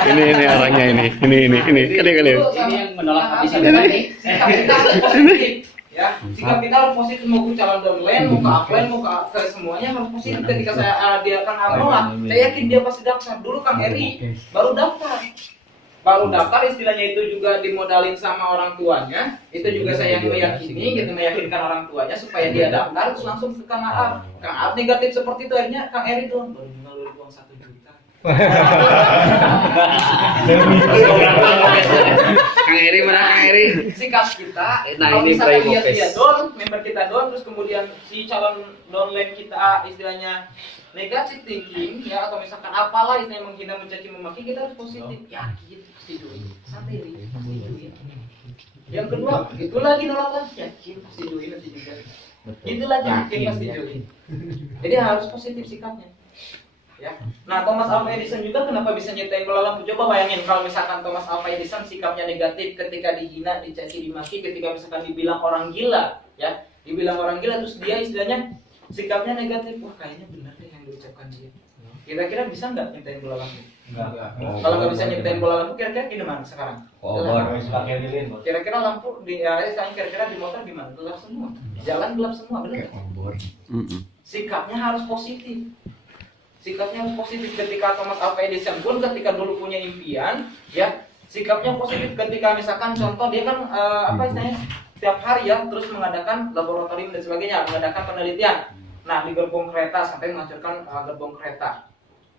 Ini orangnya ini. Kali. Ini yang menolak habis-habisan nih. Sikap kita harus positif. Ya, sikap kita harus positif, mau ke calon downline, mau ke upline, mau ke semuanya harus positif. Ketika dia Kang Amrola, saya yakin dia pasti daftar. Dulu Kang Eri baru daftar istilahnya itu juga dimodalin sama orang tuanya. Itu juga saya yang meyakini, gitu, meyakinkan orang tuanya supaya dia daftar, terus langsung ke Kang Aap. Kang Aap negatif seperti itu, akhirnya Kang Eri tuh baru ngeluarin uang 1 juta. Kang Eri mana Kang Eri? Sikap kita, Nah, kalau ini misalkan Primo dia Cash. down, member kita down, terus kemudian si calon downline kita istilahnya negatif thinking ya, atau misalkan apalah istilahnya menghina, mencaci, memaki, kita harus positif. Yakin pasti duit, santai Ri, pasti duit. Yang kedua, itu lagi nolak lagi, yakin pasti duit nanti juga. Itu lagi yakin pasti duit. Jadi harus positif sikapnya. Ya. Nah, Thomas Alva Edison juga kenapa bisa nyiptain bola lampu? Coba bayangin kalau misalkan Thomas Alva Edison sikapnya negatif ketika dihina, dicaci, dimaki, ketika misalkan dibilang orang gila, ya, dibilang orang gila, terus dia istilahnya sikapnya negatif. Wah, kayaknya benar deh yang diucapkan dia. Kira-kira bisa nggak nyiptain bola lampu? Enggak. Kalau nggak bisa nyiptain bola lampu, kira-kira gimana sekarang? Pakai lilin. Kira-kira lampu di sekarang kira-kira di motor gimana? Gelap semua. Jalan gelap semua, benar? Sikapnya harus positif. Sikapnya harus positif. Ketika Thomas Alva Edison pun ketika dulu punya impian, ya, sikapnya positif ketika misalkan contoh dia kan apa istilahnya setiap hari ya terus mengadakan laboratorium dan sebagainya, mengadakan penelitian. Nah, di gerbong kereta sampai menghancurkan gerbong kereta.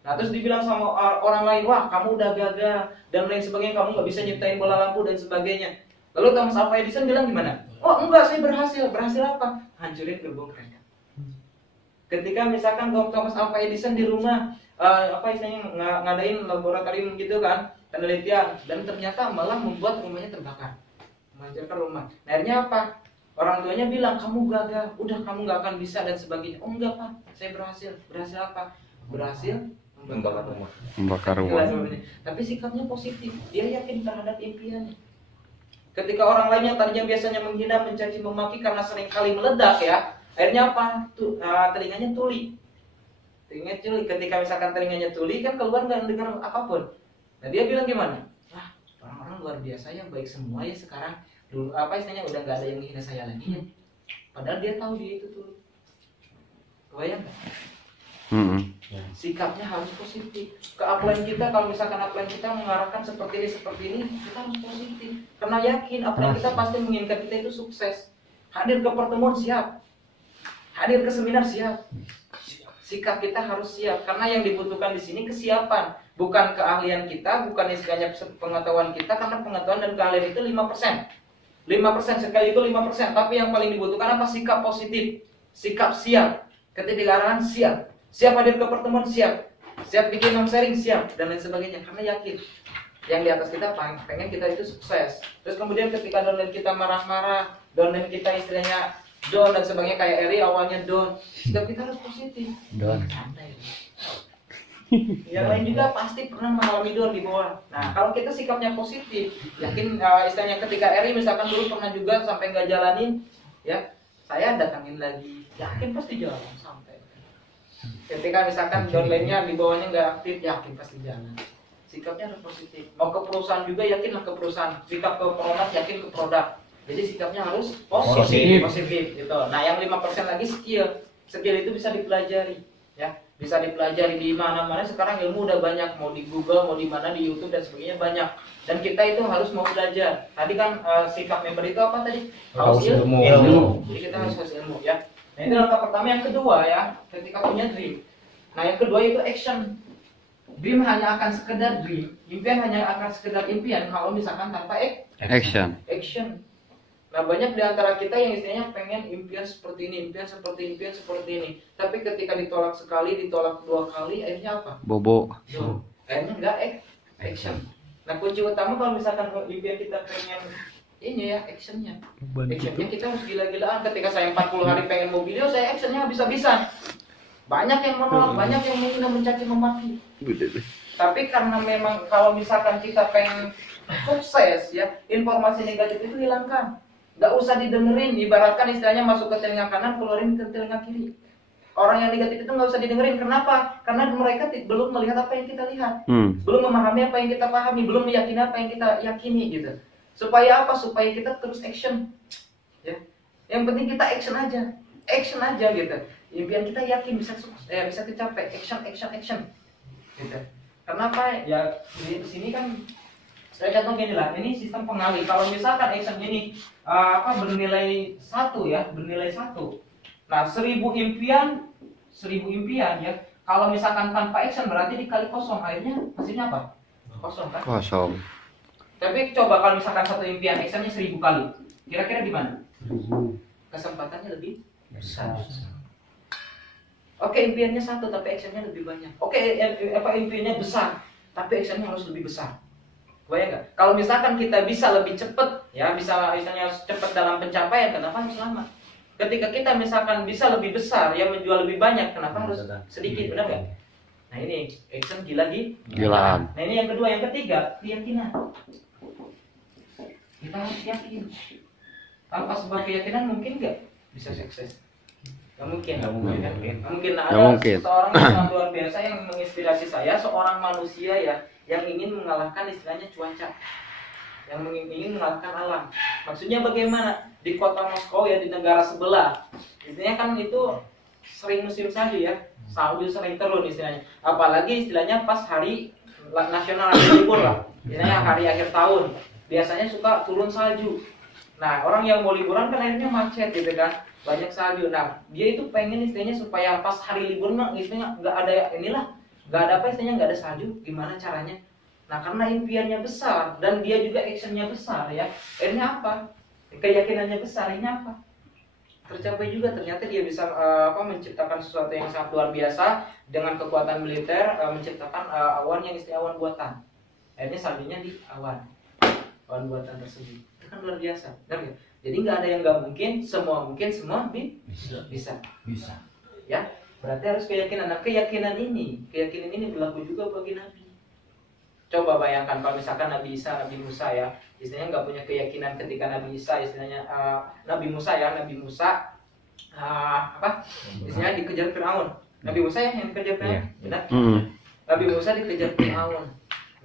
Nah, terus dibilang sama orang lain, wah kamu udah gagal dan lain sebagainya, kamu nggak bisa nyiptain bola lampu dan sebagainya. Lalu Thomas Alva Edison bilang gimana? Oh enggak, saya berhasil. Berhasil apa? Hancurin gerbong kereta. Ketika misalkan Thomas Alva Edison di rumah apa istilahnya ngadain laboratorium gitu kan, penelitian, dan ternyata malah membuat rumahnya terbakar, menghancurkan rumah. Nah, akhirnya apa? Orang tuanya bilang kamu gagal, udah kamu nggak akan bisa dan sebagainya. Oh enggak Pak, saya berhasil. Berhasil apa? Berhasil membakar rumah. Membakar rumah. Tapi sikapnya positif, dia yakin terhadap impiannya. Ketika orang lain yang tadinya biasanya menghina, mencaci, memaki karena sering kali meledak ya, akhirnya apa? Telinganya tuli. Telinganya tuli. Ketika misalkan telinganya tuli kan keluar nggak dengar apapun. Nah, dia bilang gimana? Wah, orang-orang luar biasa yang baik semua ya sekarang. Dulu apa istilahnya udah nggak ada yang menghina saya lagi ya. Padahal dia tahu dia itu tuli. Kebayang nggak? Sikapnya harus positif. Ke upline kita, kalau misalkan upline kita mengarahkan seperti ini, kita harus positif. Karena yakin upline kita pasti menginginkan kita itu sukses. Hadir ke pertemuan siap. Hadir ke seminar siap. Sikap kita harus siap karena yang dibutuhkan di sini kesiapan, bukan keahlian kita, bukan istilahnya pengetahuan kita, karena pengetahuan dan keahlian itu 5%. 5% sekali itu 5%, tapi yang paling dibutuhkan apa? Sikap positif. Sikap siap. Ketidakarahan siap. Siap hadir ke pertemuan siap. Siap bikin sharing siap dan lain sebagainya karena yakin yang di atas kita pengen kita itu sukses. Terus kemudian ketika downline kita marah-marah, downline kita istilahnya down dan sebagainya, kayak Eri awalnya down, sikap kita harus positif. Down. Yang lain juga pasti pernah mengalami down di bawah. Nah, kalau kita sikapnya positif, yakin istilahnya ketika Eri misalkan dulu pernah juga sampai nggak jalanin, ya saya datangin lagi, yakin pasti jalan sampai. Ketika misalkan downline-nya di bawahnya nggak aktif, yakin pasti jalan. Sikapnya harus positif. Mau ke perusahaan juga yakinlah ke perusahaan. Sikap ke produk yakin ke produk. Jadi sikapnya harus positif gitu. Nah, yang 5% lagi skill. Skill itu bisa dipelajari, ya. Bisa dipelajari di mana-mana. Sekarang ilmu udah banyak, mau di Google, mau di mana, di YouTube dan sebagainya banyak. Dan kita itu harus mau belajar. Tadi kan sikap member itu apa tadi? Harus ilmu. Jadi kita harus ilmu, ya. Nah, itu langkah pertama. Yang kedua ya, ketika punya dream. Nah, yang kedua itu action. Dream hanya akan sekedar dream, impian hanya akan sekedar impian kalau misalkan tanpa Action. action. Nah, banyak di antara kita yang istilahnya pengen impian seperti ini, impian seperti ini. Tapi ketika ditolak sekali, ditolak 2 kali, akhirnya apa? Bobo. Akhirnya nggak action. Nah, kunci utama kalau misalkan impian kita pengen ini ya, actionnya. Actionnya kita harus gila-gilaan. Ketika saya 40 hari pengen mobil, saya actionnya habis-habisan. Banyak yang menolak, banyak yang menghina, mencaci, memaki. Tapi karena memang kalau misalkan kita pengen sukses ya, informasi negatif itu hilangkan. Nggak usah didengerin, ibaratkan istilahnya masuk ke telinga kanan, keluarin ke telinga kiri. Orang yang negatif itu nggak usah didengerin. Kenapa? Karena mereka belum melihat apa yang kita lihat, belum memahami apa yang kita pahami, belum meyakini apa yang kita yakini gitu. Supaya apa? Supaya kita terus action. Ya. Yang penting kita action aja gitu. Impian kita yakin bisa tercapai. Action. Gitu. Kenapa? Ya di sini kan saya contoh gini lah. Ini sistem pengalih. Kalau misalkan action ini bernilai 1 ya, bernilai 1. Nah, 1000 impian ya. Kalau misalkan tanpa action berarti dikali kosong, akhirnya hasilnya apa? Kosong kan? Kosong. Tapi coba kalau misalkan satu impian actionnya 1000 kali, kira-kira gimana? Kesempatannya lebih besar. Oke, impiannya 1 tapi actionnya lebih banyak. Oke, impiannya besar tapi actionnya harus lebih besar. Bayang nggak? Kalau misalkan kita bisa lebih cepat, ya bisa misalnya cepat dalam pencapaian, kenapa harus lama? Ketika kita misalkan bisa lebih besar, ya menjual lebih banyak, kenapa harus sedikit? Benar nggak? Nah ini action gilaan. Nah ini yang kedua, yang ketiga keyakinan. Kita harus yakin. Tanpa sebuah keyakinan mungkin nggak bisa sukses? Nggak mungkin. Nah, ada seorang yang sangat luar biasa yang menginspirasi saya, seorang manusia ya yang ingin mengalahkan istilahnya cuaca, yang ingin mengalahkan alam. Maksudnya bagaimana? Di kota Moskow ya, di negara sebelah, istilahnya kan itu sering musim salju ya, salju sering turun istilahnya. Apalagi istilahnya pas hari nasional, hari libur lah, istilahnya hari akhir tahun, biasanya suka turun salju. Nah, orang yang mau liburan kan akhirnya macet gitu kan, banyak salju. Nah, dia itu pengen istilahnya supaya pas hari libur mah istilahnya nggak ada apa istilahnya nggak ada salju, gimana caranya? Nah, karena impiannya besar dan dia juga actionnya besar ya, akhirnya apa? Keyakinannya besar, akhirnya apa? Tercapai juga, ternyata dia bisa menciptakan sesuatu yang sangat luar biasa dengan kekuatan militer, menciptakan awan yang istilahnya awan buatan. Akhirnya saljunya di awan buatan tersebut. Itu kan luar biasa, benar nggak? Jadi nggak ada yang nggak mungkin, semua bisa. Ya, berarti harus keyakinan. Nah, keyakinan ini berlaku juga bagi Nabi. Coba bayangkan kalau misalkan Nabi Musa ya, istilahnya nggak punya keyakinan ketika Nabi Isa, istilahnya Nabi Musa istilahnya dikejar Firaun. Nabi Musa ya yang dikejar Firaun, benar? Nabi Musa dikejar Firaun.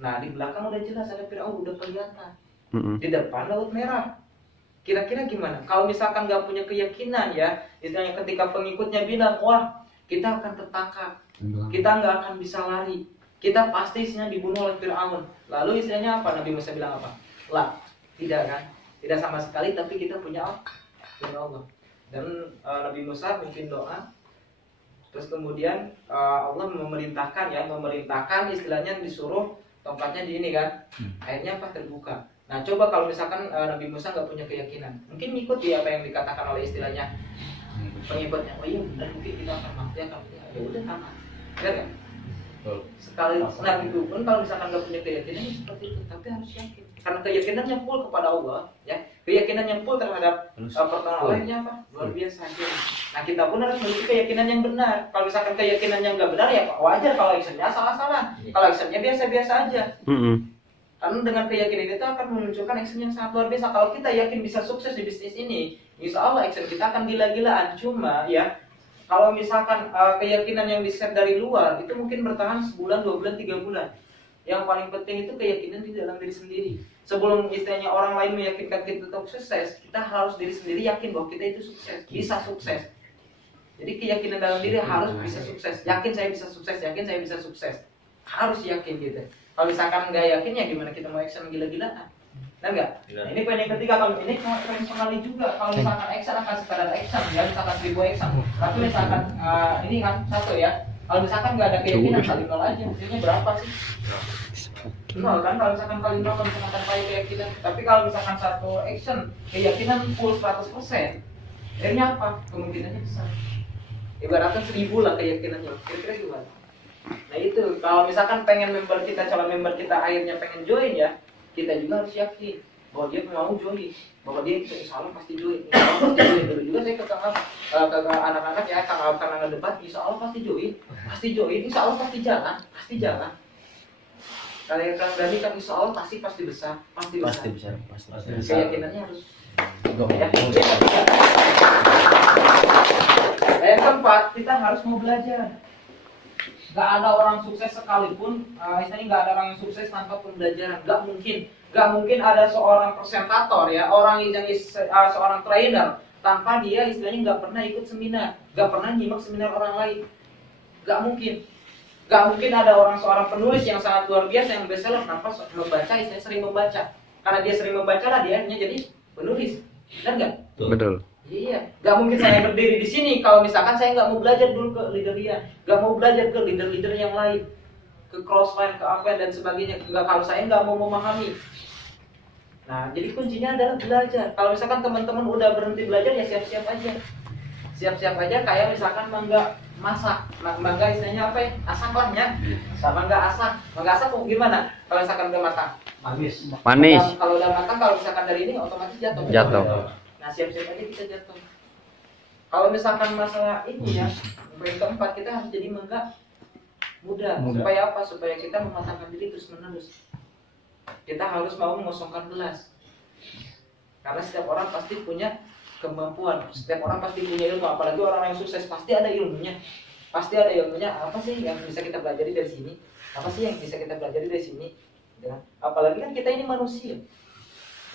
Nah, di belakang udah jelas ada Firaun, udah kelihatan. Di depan Laut Merah. Kira-kira gimana? Kalau misalkan nggak punya keyakinan ya, istilahnya ketika pengikutnya bilang, wah kita akan tertangkap, kita nggak akan bisa lari, kita pasti istilahnya dibunuh oleh Firaun. Lalu istilahnya apa? Nabi Musa bilang apa? Lah, tidak kan? Tidak sama sekali, tapi kita punya Allah. Dan Nabi Musa memimpin doa. Terus kemudian Allah memerintahkan istilahnya disuruh tongkatnya di ini kan. Akhirnya apa? Terbuka. Nah, coba kalau misalkan Nabi Musa nggak punya keyakinan, mungkin ngikuti apa yang dikatakan oleh istilahnya pengikutnya. Oh iya, benar, mungkin kita akan mati, ya udah sama. Benar nggak? Sekali Nabi itu pun kalau misalkan nggak punya keyakinan seperti itu, tapi harus yakin. Karena keyakinannya full kepada Allah, ya, keyakinannya full terhadap pertolongan Allahnya apa? Luar biasa. Nah, kita pun harus memiliki keyakinan yang benar. Kalau misalkan keyakinannya nggak benar, ya wajar kalau actionnya salah-salah. Kalau actionnya biasa-biasa aja. Karena dengan keyakinan itu akan menunjukkan action yang sangat luar biasa. Kalau kita yakin bisa sukses di bisnis ini, insya Allah action kita akan gila-gilaan. Cuma ya, kalau misalkan keyakinan yang di-set dari luar itu mungkin bertahan sebulan, 2 bulan, 3 bulan. Yang paling penting itu keyakinan di dalam diri sendiri. Sebelum istilahnya orang lain meyakinkan kita untuk sukses, kita harus diri sendiri yakin bahwa kita itu sukses, bisa sukses. Jadi keyakinan dalam diri harus bisa sukses. Yakin saya bisa sukses, yakin saya bisa sukses. Harus yakin gitu. Kalau misalkan nggak yakin ya gimana kita mau action gila-gilaan? Nah enggak? Nah, ini poin yang ketiga, kalau ini poin pengali juga. Kalau misalkan action akan sekadar action ya, misalkan 1000 action. Tapi misalkan ini kan satu ya, Kalau misalkan nggak ada keyakinan kali nol aja, hasilnya berapa sih? Nol kan kalau misalkan kali nol, kalau misalkan tanpa keyakinan. Tapi kalau misalkan satu action keyakinan full 100%, akhirnya apa? Kemungkinannya besar. Ibaratnya 1000 lah keyakinannya. Kira-kira gimana? Nah itu kalau misalkan pengen member kita, calon member kita akhirnya pengen join ya, kita juga harus yakin bahwa dia mau join, bahwa dia insya Allah pasti join. Insya Allah pasti join. Dulu juga saya ke anak-anak ya, karena debat, insya Allah pasti join, insya Allah pasti jalan. Kalau yang berani kan insya Allah pasti besar. Keyakinannya harus. Ya. Yang keempat, kita harus mau belajar. Gak ada orang sukses sekalipun, istilahnya gak ada orang yang sukses tanpa pembelajaran. Gak mungkin ada seorang presentator ya, orang yang seorang trainer tanpa dia istilahnya gak pernah ikut seminar, gak pernah nyimak seminar orang lain. Gak mungkin ada seorang penulis yang sangat luar biasa yang bestseller tanpa membaca, istilahnya sering membaca. Karena dia sering membaca lah dia hanya jadi penulis. Benar nggak? Betul. Iya, nggak mungkin saya berdiri di sini kalau misalkan saya nggak mau belajar dulu ke leader dia, nggak mau belajar ke leader-leader yang lain, ke crossline, ke apa dan sebagainya. Nggak, kalau saya nggak mau memahami. Nah, jadi kuncinya adalah belajar. Kalau misalkan teman-teman udah berhenti belajar ya siap-siap aja. Kayak misalkan mangga masak, mangga istilahnya apa ya? Asak lah ya. Mangga asak gimana? Kalau misalkan udah matang? Manis. Kalau udah matang, kalau misalkan dari ini otomatis jatuh. Nah, siap-siap aja kita jatuh. Kalau misalkan masalah ini ya, poin keempat kita harus jadi mangga muda. Supaya apa? Supaya kita mematangkan diri terus-menerus. Kita harus mau mengosongkan gelas. Karena setiap orang pasti punya kemampuan, setiap orang pasti punya ilmu, apalagi orang yang sukses pasti ada ilmunya. Apa sih yang bisa kita pelajari dari sini? Apalagi kan kita ini manusia.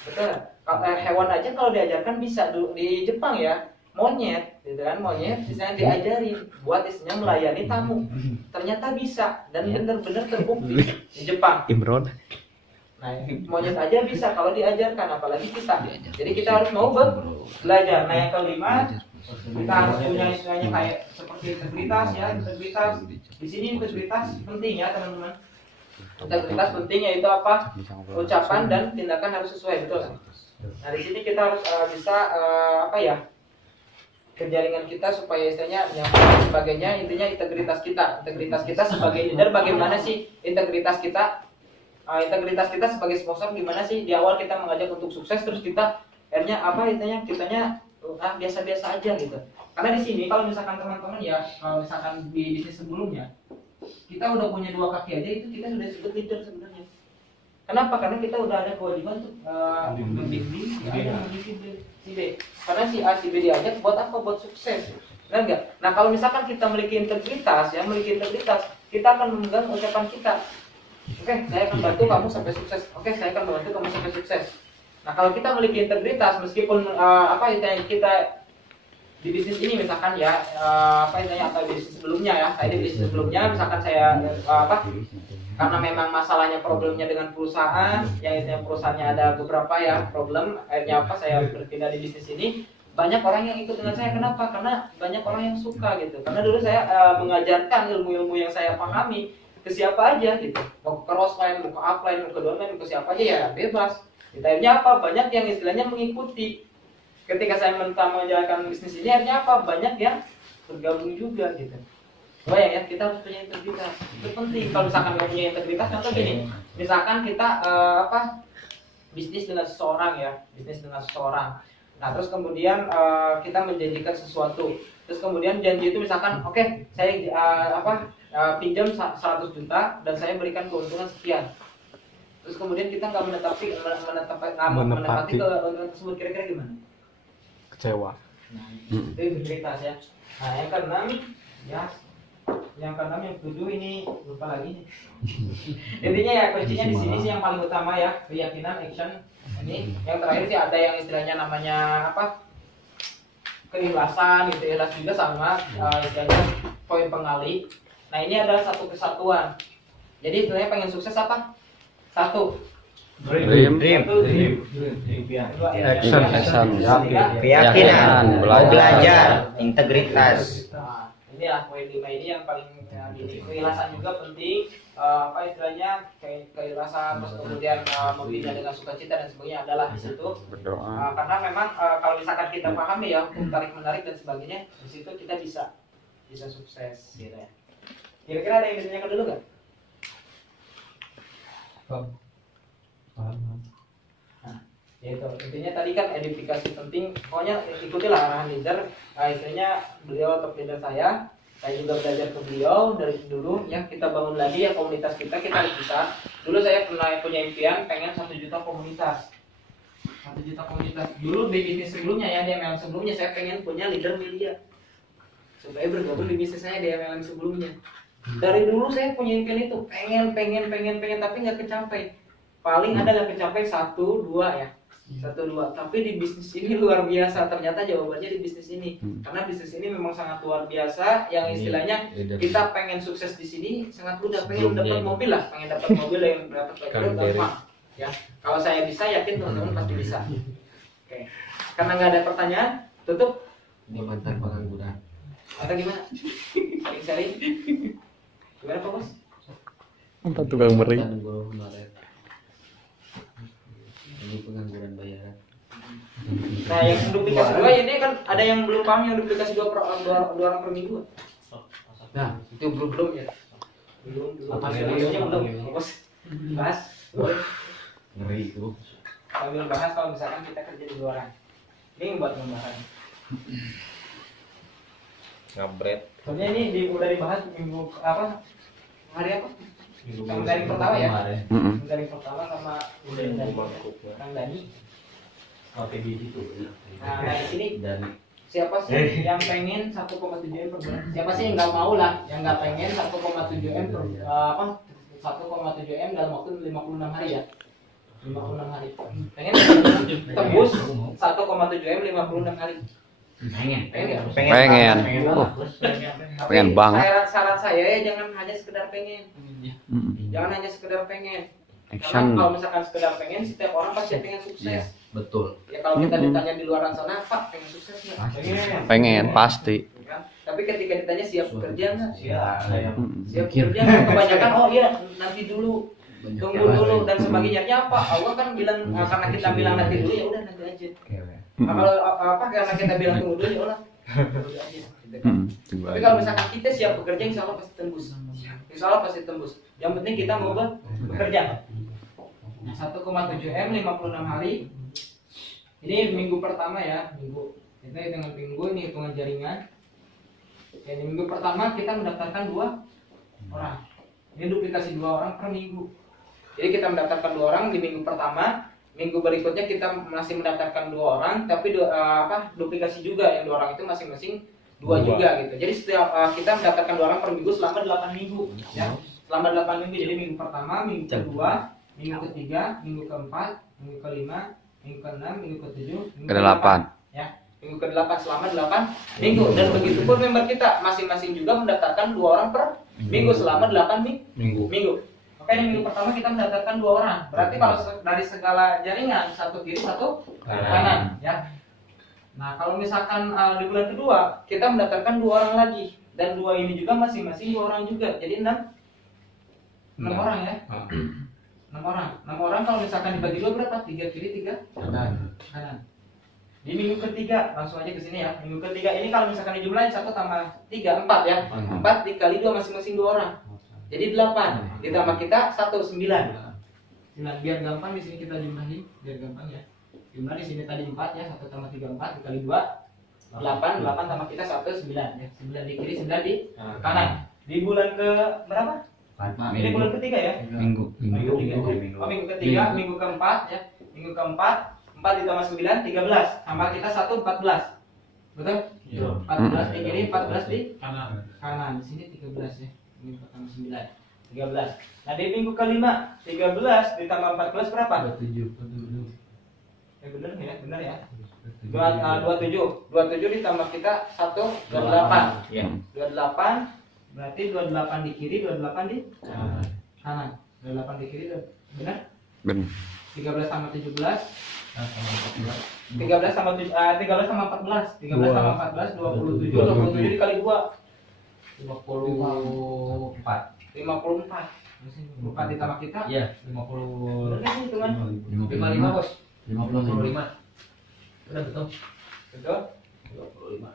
Betul. Hewan aja kalau diajarkan bisa di Jepang ya, monyet, gitu kan, misalnya diajarin buat istilahnya melayani tamu, ternyata bisa dan benar-benar terbukti di Jepang. Imron. Nah, monyet aja bisa kalau diajarkan, apalagi kita. Jadi kita harus mau belajar. Nah, yang kelima, kita harus punya istilahnya kayak seperti integritas ya, integritas. Di sini integritas penting ya, teman-teman. Integritas penting yaitu apa? Ucapan dan tindakan harus sesuai, betul. Nah, di sini kita harus bisa kejaringan kita supaya istilahnya yang sebagainya, intinya integritas kita sebagai leader. Bagaimana sih integritas kita sebagai sponsor, gimana sih di awal kita mengajak untuk sukses, terus kita akhirnya kitanya biasa-biasa aja gitu. Karena di sini kalau misalkan teman-teman ya, kalau misalkan di bisnis sebelumnya kita udah punya 2 kaki aja, itu kita sudah disebut leader sebenarnya. Kenapa? Karena kita udah ada kewajiban untuk membimbing si B. Karena si A, si B diajak buat apa? Buat sukses. Benar nggak? Nah, kalau misalkan kita memiliki integritas, kita akan memegang ucapan kita. Oke, saya akan bantu kamu sampai sukses. Oke, saya akan bantu kamu sampai sukses. Nah, kalau kita memiliki integritas, meskipun kita di bisnis ini misalkan ya, atau di bisnis sebelumnya ya, di bisnis sebelumnya misalkan saya karena memang masalahnya problemnya dengan perusahaan, yang perusahaannya ada beberapa ya problem, akhirnya saya berpindah di bisnis ini. Banyak orang yang ikut dengan saya, kenapa? Karena banyak orang yang suka gitu. Karena dulu saya mengajarkan ilmu-ilmu yang saya pahami ke siapa aja gitu, mau ke crossline, mau ke upline, mau ke downline, mau ke siapa aja ya bebas. Akhirnya apa? Banyak yang istilahnya mengikuti. Ketika saya menjalankan bisnis ini, akhirnya apa? Banyak yang bergabung juga gitu. Bayang ya, kita harus punya integritas. Itu penting. Kalau misalkan nggak punya integritas, contoh gini, misalkan kita bisnis dengan seseorang. Nah, terus kemudian kita menjanjikan sesuatu. Terus kemudian janji itu misalkan, oke, saya pinjam 100 juta dan saya berikan keuntungan sekian. Terus kemudian kita nggak menepati keuntungan tersebut, kira-kira gimana? Kecewa. Nah, itu integritas ya. Nah, yang keenam, yang ketujuh ini lupa lagi nih. Intinya ya kuncinya di sini sih yang paling utama ya, keyakinan, action. Ini yang terakhir sih ada yang istilahnya namanya keikhlasan gitu, ikhlas juga sama istilahnya poin pengali. Nah, ini adalah satu kesatuan. Jadi istilahnya pengen sukses apa? Satu. Dream. Action. Keyakinan. Belajar. Integritas. Nah, ini ya poin 5 ini yang paling ini keikhlasan juga penting, apa istilahnya keikhlasan, terus kemudian membina dengan sukacita dan sebagainya adalah di situ. Berdoa. Karena memang kalau misalkan kita pahami ya hukum tarik menarik dan sebagainya, di situ kita bisa sukses gitu ya. Kira-kira ada yang ditanyakan dulu nggak? Ya itu intinya tadi kan edifikasi penting, pokoknya ikutilah arahan leader. Istilahnya beliau top leader saya juga belajar ke beliau dari dulu ya. Kita bangun lagi ya komunitas kita harus bisa. Dulu saya pernah punya impian pengen 1 juta komunitas. 1 juta komunitas dulu di bisnis sebelumnya ya, di MLM sebelumnya saya pengen punya leader media supaya bergabung di bisnis saya di MLM sebelumnya. Dari dulu saya punya impian itu, pengen tapi nggak kecapai. Paling ada nggak kecapai 1-2 ya. 1-2, tapi di bisnis ini luar biasa. Ternyata jawabannya di bisnis ini, karena bisnis ini memang sangat luar biasa. Yang istilahnya kita pengen sukses di sini sangat mudah. Pengen dapat mobil lah, pengen dapat mobil yang dapat background gampang. Ya, kalau saya bisa, yakin teman-teman pasti bisa. Oke, karena nggak ada pertanyaan, tutup. Dia mantan pengangguran. Atau gimana? Saling-saling. Gimana Pak Bos? Empat tukang meri. Mantan guru honorer. Ini pengangguran bayaran. Nah, yang duplikasi 2 ini kan ada yang belum paham yang duplikasi 2 orang per minggu. Nah, itu belum ya. Belum. Apa sih? Maksudnya belum. Bos. Bahas. Boleh. Ngeri itu. Sambil bahas kalau misalkan kita kerja di luaran. Ini buat gambaran. Ngabret. Soalnya ini udah dibahas minggu apa? Hari apa? Yang dari pertama ya. Dari pertama sama Kang Dani. Nah, di sini siapa sih yang pengen 1,7 M per bulan? Siapa sih yang nggak mau lah, yang nggak pengen 1,7 M per 1,7 M dalam waktu 56 hari ya? 56 hari. Pengen tembus 1,7 M 56 hari. Pengen banget. Syarat saya ya jangan hanya sekedar pengen. Jangan hanya sekedar pengen. Karena Action. kalau misalkan sekedar pengen, setiap orang pasti pengen sukses. Betul. Ya kalau kita ditanya di luar sana, Pak pengen sukses nggak? Pengen pasti. Kan? Tapi ketika ditanya siap bekerja nggak? Siap Mikir. bekerja nggak? Kebanyakan oh iya nanti dulu, tunggu dulu dan sebagainya. Ya apa? Allah kan bilang karena kita bilang nanti dulu ya udah nanti aja. Nah, kalau apa karena kita bilang tunggu dulu ya udah. Tunggu aja. Gitu kan? Tapi kalau misalkan kita siap bekerja, insya Allah pasti tembus. Insya Allah pasti tembus. Yang penting kita mau bekerja. 1,7 M 56 hari. Ini minggu pertama ya, minggu. Kita dengan minggu ini hitungan jaringan. Ya, di minggu pertama kita mendaftarkan 2 orang. Ini duplikasi 2 orang per minggu. Jadi kita mendaftarkan 2 orang di minggu pertama. Minggu berikutnya kita masih mendaftarkan 2 orang, tapi duplikasi juga yang 2 orang itu masing-masing 2 juga gitu. Jadi setiap kita mendaftarkan 2 orang per minggu selama 8 minggu ya. Selama 8 minggu. Jadi minggu pertama, minggu kedua, minggu ketiga, minggu keempat, minggu kelima, minggu keenam, minggu ketujuh, minggu ke-8 ya. Minggu ke-8 selama 8 minggu. Dan begitu pun member kita masing-masing juga mendaftarkan 2 orang per minggu selama 8 minggu. Makanya minggu pertama kita mendaftarkan 2 orang. Berarti kalau dari segala jaringan, 1 kiri, 1 kanan ya. Nah, kalau misalkan di bulan kedua kita mendaftarkan 2 orang lagi, dan 2 ini juga masing-masing 2 orang juga. Jadi 6 orang ya. 6 orang kalau misalkan dibagi 2 berapa? 3 kiri, 3 kanan. Di minggu ketiga langsung aja ke sini ya. Minggu ketiga ini kalau misalkan dijumlahin 1 tambah 3 4 ya. 4 dikali 2 masing-masing 2 orang. Jadi 8. Ditambah kita 1 9. Biar gampang di sini kita jumlahin, biar gampang ya. Jumlah di sini tadi 4 ya. 1 tambah 3 4 dikali 2 8 tambah kita 1 9 ya. 9 di kiri, 9 di kanan. Di bulan ke berapa? Ini bulan ketiga ya? Minggu Ketiga, minggu keempat ya. Minggu keempat, 4 ditambah 9, 13. Tambah kita 1, 14. Betul? 14 di kiri, 14 di kanan. Di sini 13 ya. Ini tambah 9, 13. Nah, di minggu kelima, 13 ditambah 14 berapa? 27. Benar ya. 27 ditambah kita 1, 28. Ya. 28 berarti 28 di kiri, 28 di kanan. 28 di kiri, benar? Benar. 13 tambah 17. 13 tambah 14. 13 tambah 14 27. 27 dikali 2. 54. 54 ditambah kita. Iya, 50. Benar kan hitungan? 55 bos. 55. Udah betul. Betul?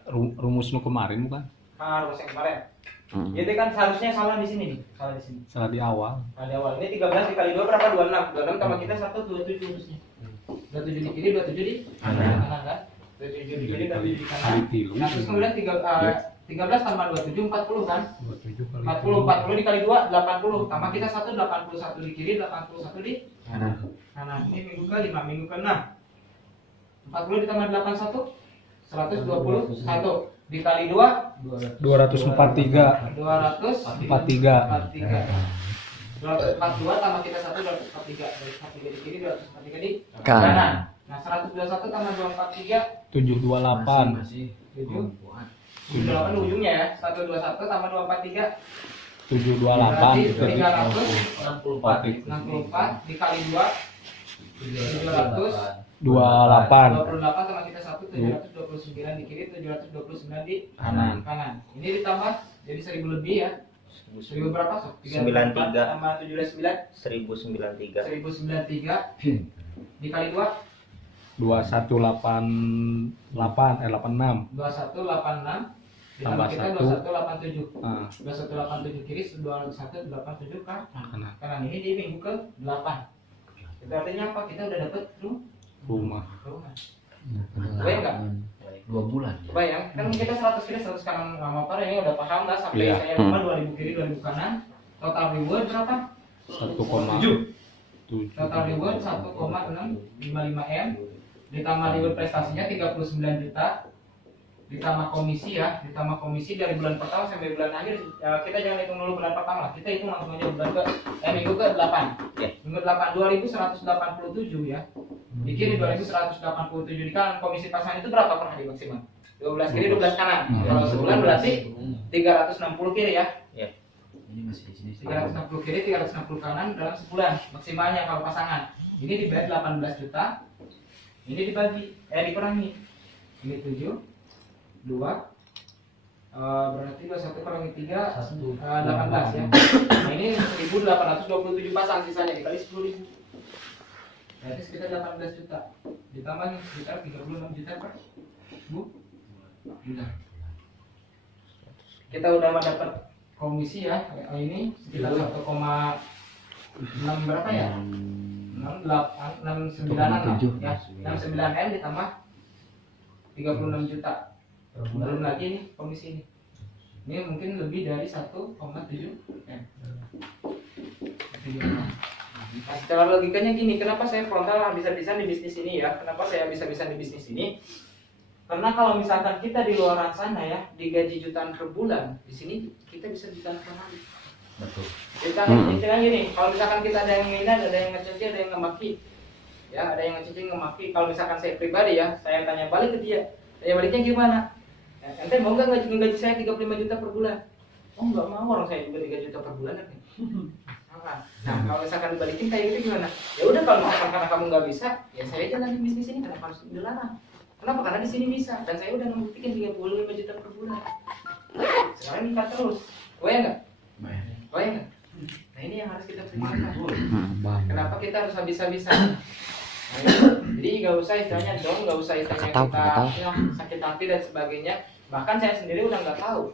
55. Rumusmu kemarin bukan? Harus yang kemarin. Jadi kan seharusnya salah di sini nih. Salah di sini. Salah di awal. Nah, di awal. Ini 13 dikali 2 berapa? 26. 26 tambah kita 1 27 harusnya. 27 di kiri, 27 di kanan kan? 27 di kiri, 27 di kanan. Nah, terus kemudian 13 tambah 27 40 kan? 40 dikali 2 80. Tambah kita 1 81 di kiri, 81 di kanan. Ini minggu ke 5, minggu ke 6. 40 ditambah 81 121 dikali 2 243. 243 242 tambah kita 1 243 243 di kiri 243 di Kanan. kanan. Nah 121 tambah 243 728. 78 ujungnya ya. 121 tambah 243 728. berarti 64. 364 dikali 2 700 28. 28 tambah kita 1 729 di kiri 729 di Kanan. Ini ditambah jadi 1000 lebih ya. 1000 berapa? Sob? 93. Tambah 709 1093. 1093 dikali 2 2188 86. 2186 Tambah ditambah kita 1. 2187 Ah, 2187 kiri 2187 kan kanan. kanan ini di minggu ke 8. Itu artinya apa? Kita udah dapet Rumah. rumah. Bayang nggak? 2 bulan. Bayang, kan kita 100 kiri 100 kanan motor ini udah paham lah sampai Iya. saya lupa 2000 kiri 2000 kanan. Total reward berapa? 1,7. Total reward 1,655 M. Ditambah reward prestasinya 39 juta. Ditambah komisi ya, ditambah komisi dari bulan pertama sampai bulan akhir. Kita jangan hitung dulu bulan pertama lah. Kita hitung langsung aja bulan minggu ke 8. Ya. Minggu 8 2187 ya. Di kiri 2187 di kanan. Komisi pasangan itu berapa per hari maksimal? 12 kiri 12 kanan. Kalau sebulan berarti 360 kiri ya. Ya. Ini masih di sini. 360 kiri 360 kanan dalam sebulan maksimalnya kalau pasangan. Ini dibayar 18 juta. Ini dibagi dikurangi. Ini 7 2 berarti 21 kurangi 3 18 ya. Nah ini 1827 pasang sisanya dikali 10.000. Berarti sekitar 18 juta. Ditambah nih sekitar 36 juta per bulan. Kita udah mendapat komisi ya. Ini sekitar 1,6 berapa ya? 69-an ya. 69 M ditambah 36 juta. Belum lagi nih komisi ini. Ini mungkin lebih dari 1,7 M. Nah, secara logikanya gini, kenapa saya frontal bisa-bisa di bisnis ini ya? Kenapa saya bisa-bisa di bisnis ini? Karena kalau misalkan kita di luar sana ya, digaji jutaan per bulan, di sini kita bisa jutaan per hari. Betul. Istilahnya gini, kalau misalkan kita ada yang ngina, ada yang ngecaci, ada yang ngemaki, ya ada yang ngecaci, ngemaki. Kalau misalkan saya pribadi ya, saya tanya balik ke dia, saya baliknya gimana? Ente mau nggak gaji saya 35 juta per bulan? Oh nggak mau, orang saya juga 3 juta per bulan kan? Nah kalau misalkan dibalikin kayak gitu gimana? Ya udah kalau misalkan karena kamu nggak bisa, ya saya jalan di bisnis ini kenapa harus dilarang? Kenapa? Karena di sini bisa dan saya udah membuktikan 35 juta per bulan. Sekarang nikah terus, boleh nggak? Boleh nggak? Nah ini yang harus kita perhatikan. Kenapa kita harus habis-habisan? Nah, jadi nggak usah istilahnya dong, nggak usah istilahnya kita ya, sakit hati dan sebagainya. Bahkan saya sendiri udah nggak tahu,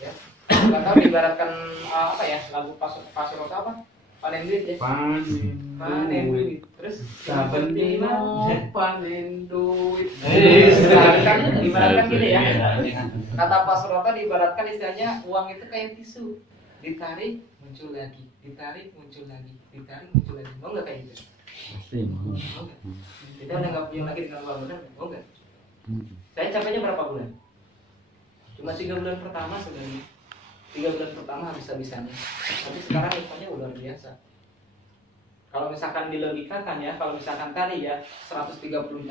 ya nggak tahu ibaratkan apa ya lagu pasur apa panen duit ya panen duit terus saben dino panen duit ibaratkan gini ya kata Pak Suroto diibaratkan istilahnya uang itu kayak tisu ditarik muncul lagi ditarik muncul lagi ditarik muncul lagi mau nggak kayak gitu? Mau nggak? Kita udah nggak punya lagi dengan uang benar mau nggak? Saya capeknya berapa bulan? Cuma 3 bulan pertama sebenarnya. 3 bulan pertama habis-habisannya. Tapi sekarang ikannya luar biasa. Kalau misalkan dilogikakan ya, kalau misalkan tadi ya 130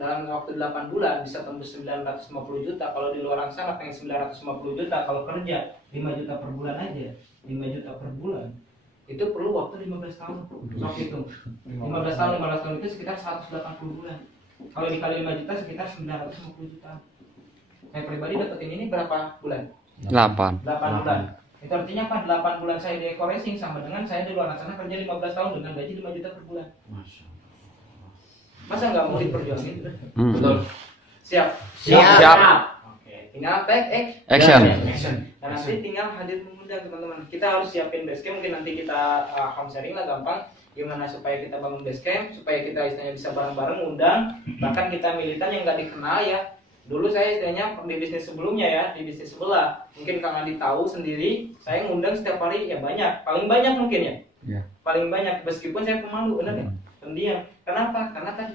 dalam waktu 8 bulan bisa tembus 950 juta. Kalau di luar sana pengen 950 juta, kalau kerja 5 juta per bulan aja. 5 juta per bulan. Itu perlu waktu 15 tahun. Sok hitung. 15 tahun itu sekitar 180 bulan. Kalau dikali 5 juta sekitar 950 juta. Saya pribadi dapetin ini berapa bulan? 8. 8 bulan. Itu artinya apa? 8 bulan saya di Eko Racing sama dengan saya di luar sana kerja 15 tahun dengan gaji 5 juta per bulan. Masa nggak mau diperjuangin? Betul. Siap. Siap. Oke, tinggal take Action. Dan nanti tinggal hadir mengundang teman-teman. Kita harus siapin basecamp, mungkin nanti kita home sharing lah gampang. Gimana supaya kita bangun basecamp, supaya kita istilahnya bisa bareng-bareng undang. Bahkan kita militan yang nggak dikenal ya. Dulu saya istilahnya di bisnis sebelumnya ya, di bisnis sebelah. Mungkin Kang Adi tahu sendiri, saya ngundang setiap hari ya banyak, paling banyak mungkin ya. Iya. Paling banyak, meskipun saya pemalu, benar ya? Pendiam. Kenapa? Karena tadi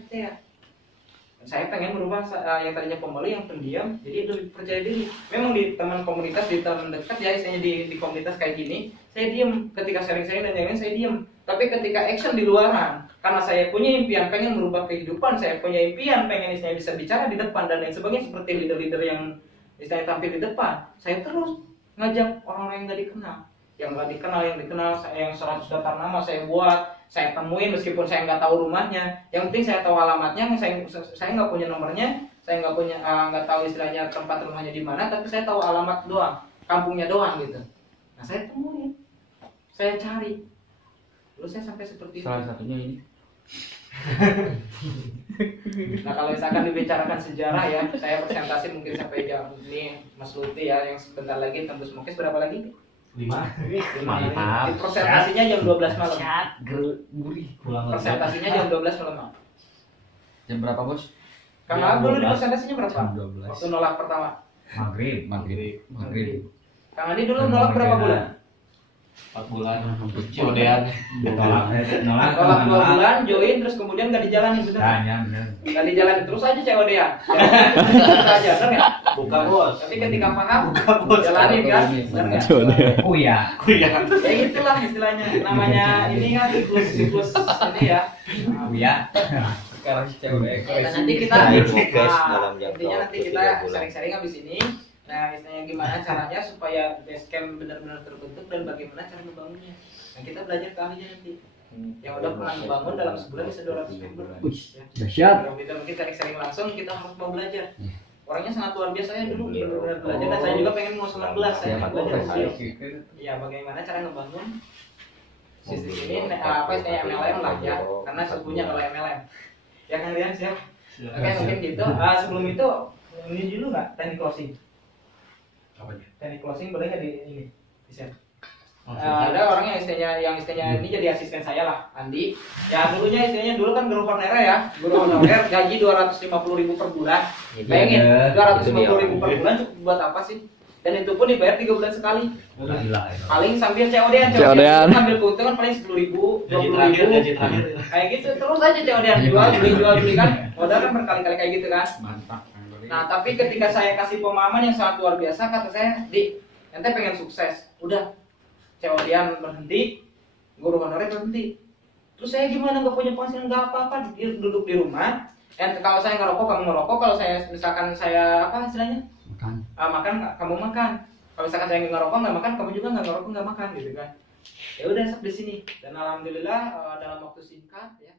saya pengen merubah yang tadinya pemalu yang pendiam jadi lebih percaya diri. Memang di teman komunitas, di teman dekat ya, istilahnya di komunitas kayak gini, saya diam ketika sharing-sharing dan yang lain saya diam. Tapi ketika action di luaran, karena saya punya impian pengen merubah kehidupan, saya punya impian pengen istilahnya bisa bicara di depan dan lain sebagainya seperti leader-leader yang istilahnya tampil di depan, saya terus ngajak orang-orang yang nggak dikenal, yang dikenal, saya yang 100 daftar nama saya buat. Saya temuin meskipun saya nggak tahu rumahnya, yang penting saya tahu alamatnya. Saya nggak punya nomornya, saya nggak tahu istilahnya tempat rumahnya di mana, tapi saya tahu alamat doang, kampungnya doang gitu. Nah saya temuin, saya cari, terus saya sampai seperti Salah itu. satunya ini. Nah kalau misalkan dibicarakan sejarah ya, saya presentasi mungkin sampai jam ini Mas Luti ya, yang sebentar lagi tembus mukis berapa lagi? 5. Di presentasinya jam 12 malam. Gurih. Presentasinya jam 12 malam. Jam berapa, Bos? Kang Ab dulu di presentasinya berapa? Jam 12. Waktu nolak pertama. Maghrib. Kang Adi dulu nolak berapa bulan? 4 bulan. Codean. Nolak 2 bulan, join terus kemudian nggak dijalanin sudah. Nggak dijalanin terus aja COD-an. Terus aja, benar nggak? Buka bos. Tapi ketika paham, jalanin kan? Benar nggak? Oh ya. Ya itulah istilahnya. Namanya ini kan siklus ini ya. Ya. Sekarang COD. Nah, nanti kita intinya nanti kita sharing-sharing habis ini. Nah, istilahnya gimana caranya supaya basecamp benar-benar terbentuk dan bagaimana cara membangunnya. Nah, kita belajar ke ahlinya nanti. Yang udah pernah membangun dalam sebulan bisa 200 member. Dahsyat. Kalau kita mungkin sharing langsung, kita harus mau belajar. Orangnya sangat luar biasa ya dulu, benar-benar belajar. Dan saya juga pengen mau 19, saya pengen belajar dari kecil. Iya, bagaimana cara ngebangun sistem ini, apa istilahnya MLM lah ya, karena sebutnya kalau MLM. Ya kan Rian, siap? Oke, mungkin gitu. Sebelum itu, ini dulu nggak teknik closing? Teknik closing boleh nggak di ini? Bisa. Ada orang yang istilahnya ini jadi asisten saya lah, Andi. Ya dulunya istilahnya dulu kan guru honorer ya, guru honorer gaji 250.000 per bulan. Bayangin 250.000 per bulan cukup buat apa sih? Dan itu pun dibayar 3 bulan sekali. Paling sambil COD-an sambil keuntungan paling 10.000, 20.000. Kayak gitu terus aja COD-an jual beli kan. Modal kan berkali-kali kayak gitu kan. Mantap. Nah, tapi ketika saya kasih pemahaman yang sangat luar biasa, kata saya, "Dik, ente pengen sukses. Udah, COD-an berhenti, guru honorer berhenti. Terus saya gimana, nggak punya penghasilan, nggak apa-apa, duduk di rumah. Kalau saya ngerokok, kamu ngerokok. Kalau saya misalkan saya apa istilahnya? Makan, kamu makan. Kalau misalkan saya nggak ngerokok, nggak makan, kamu juga nggak ngerokok, nggak makan gitu kan. Ya udah, di sini. Dan alhamdulillah dalam waktu singkat ya.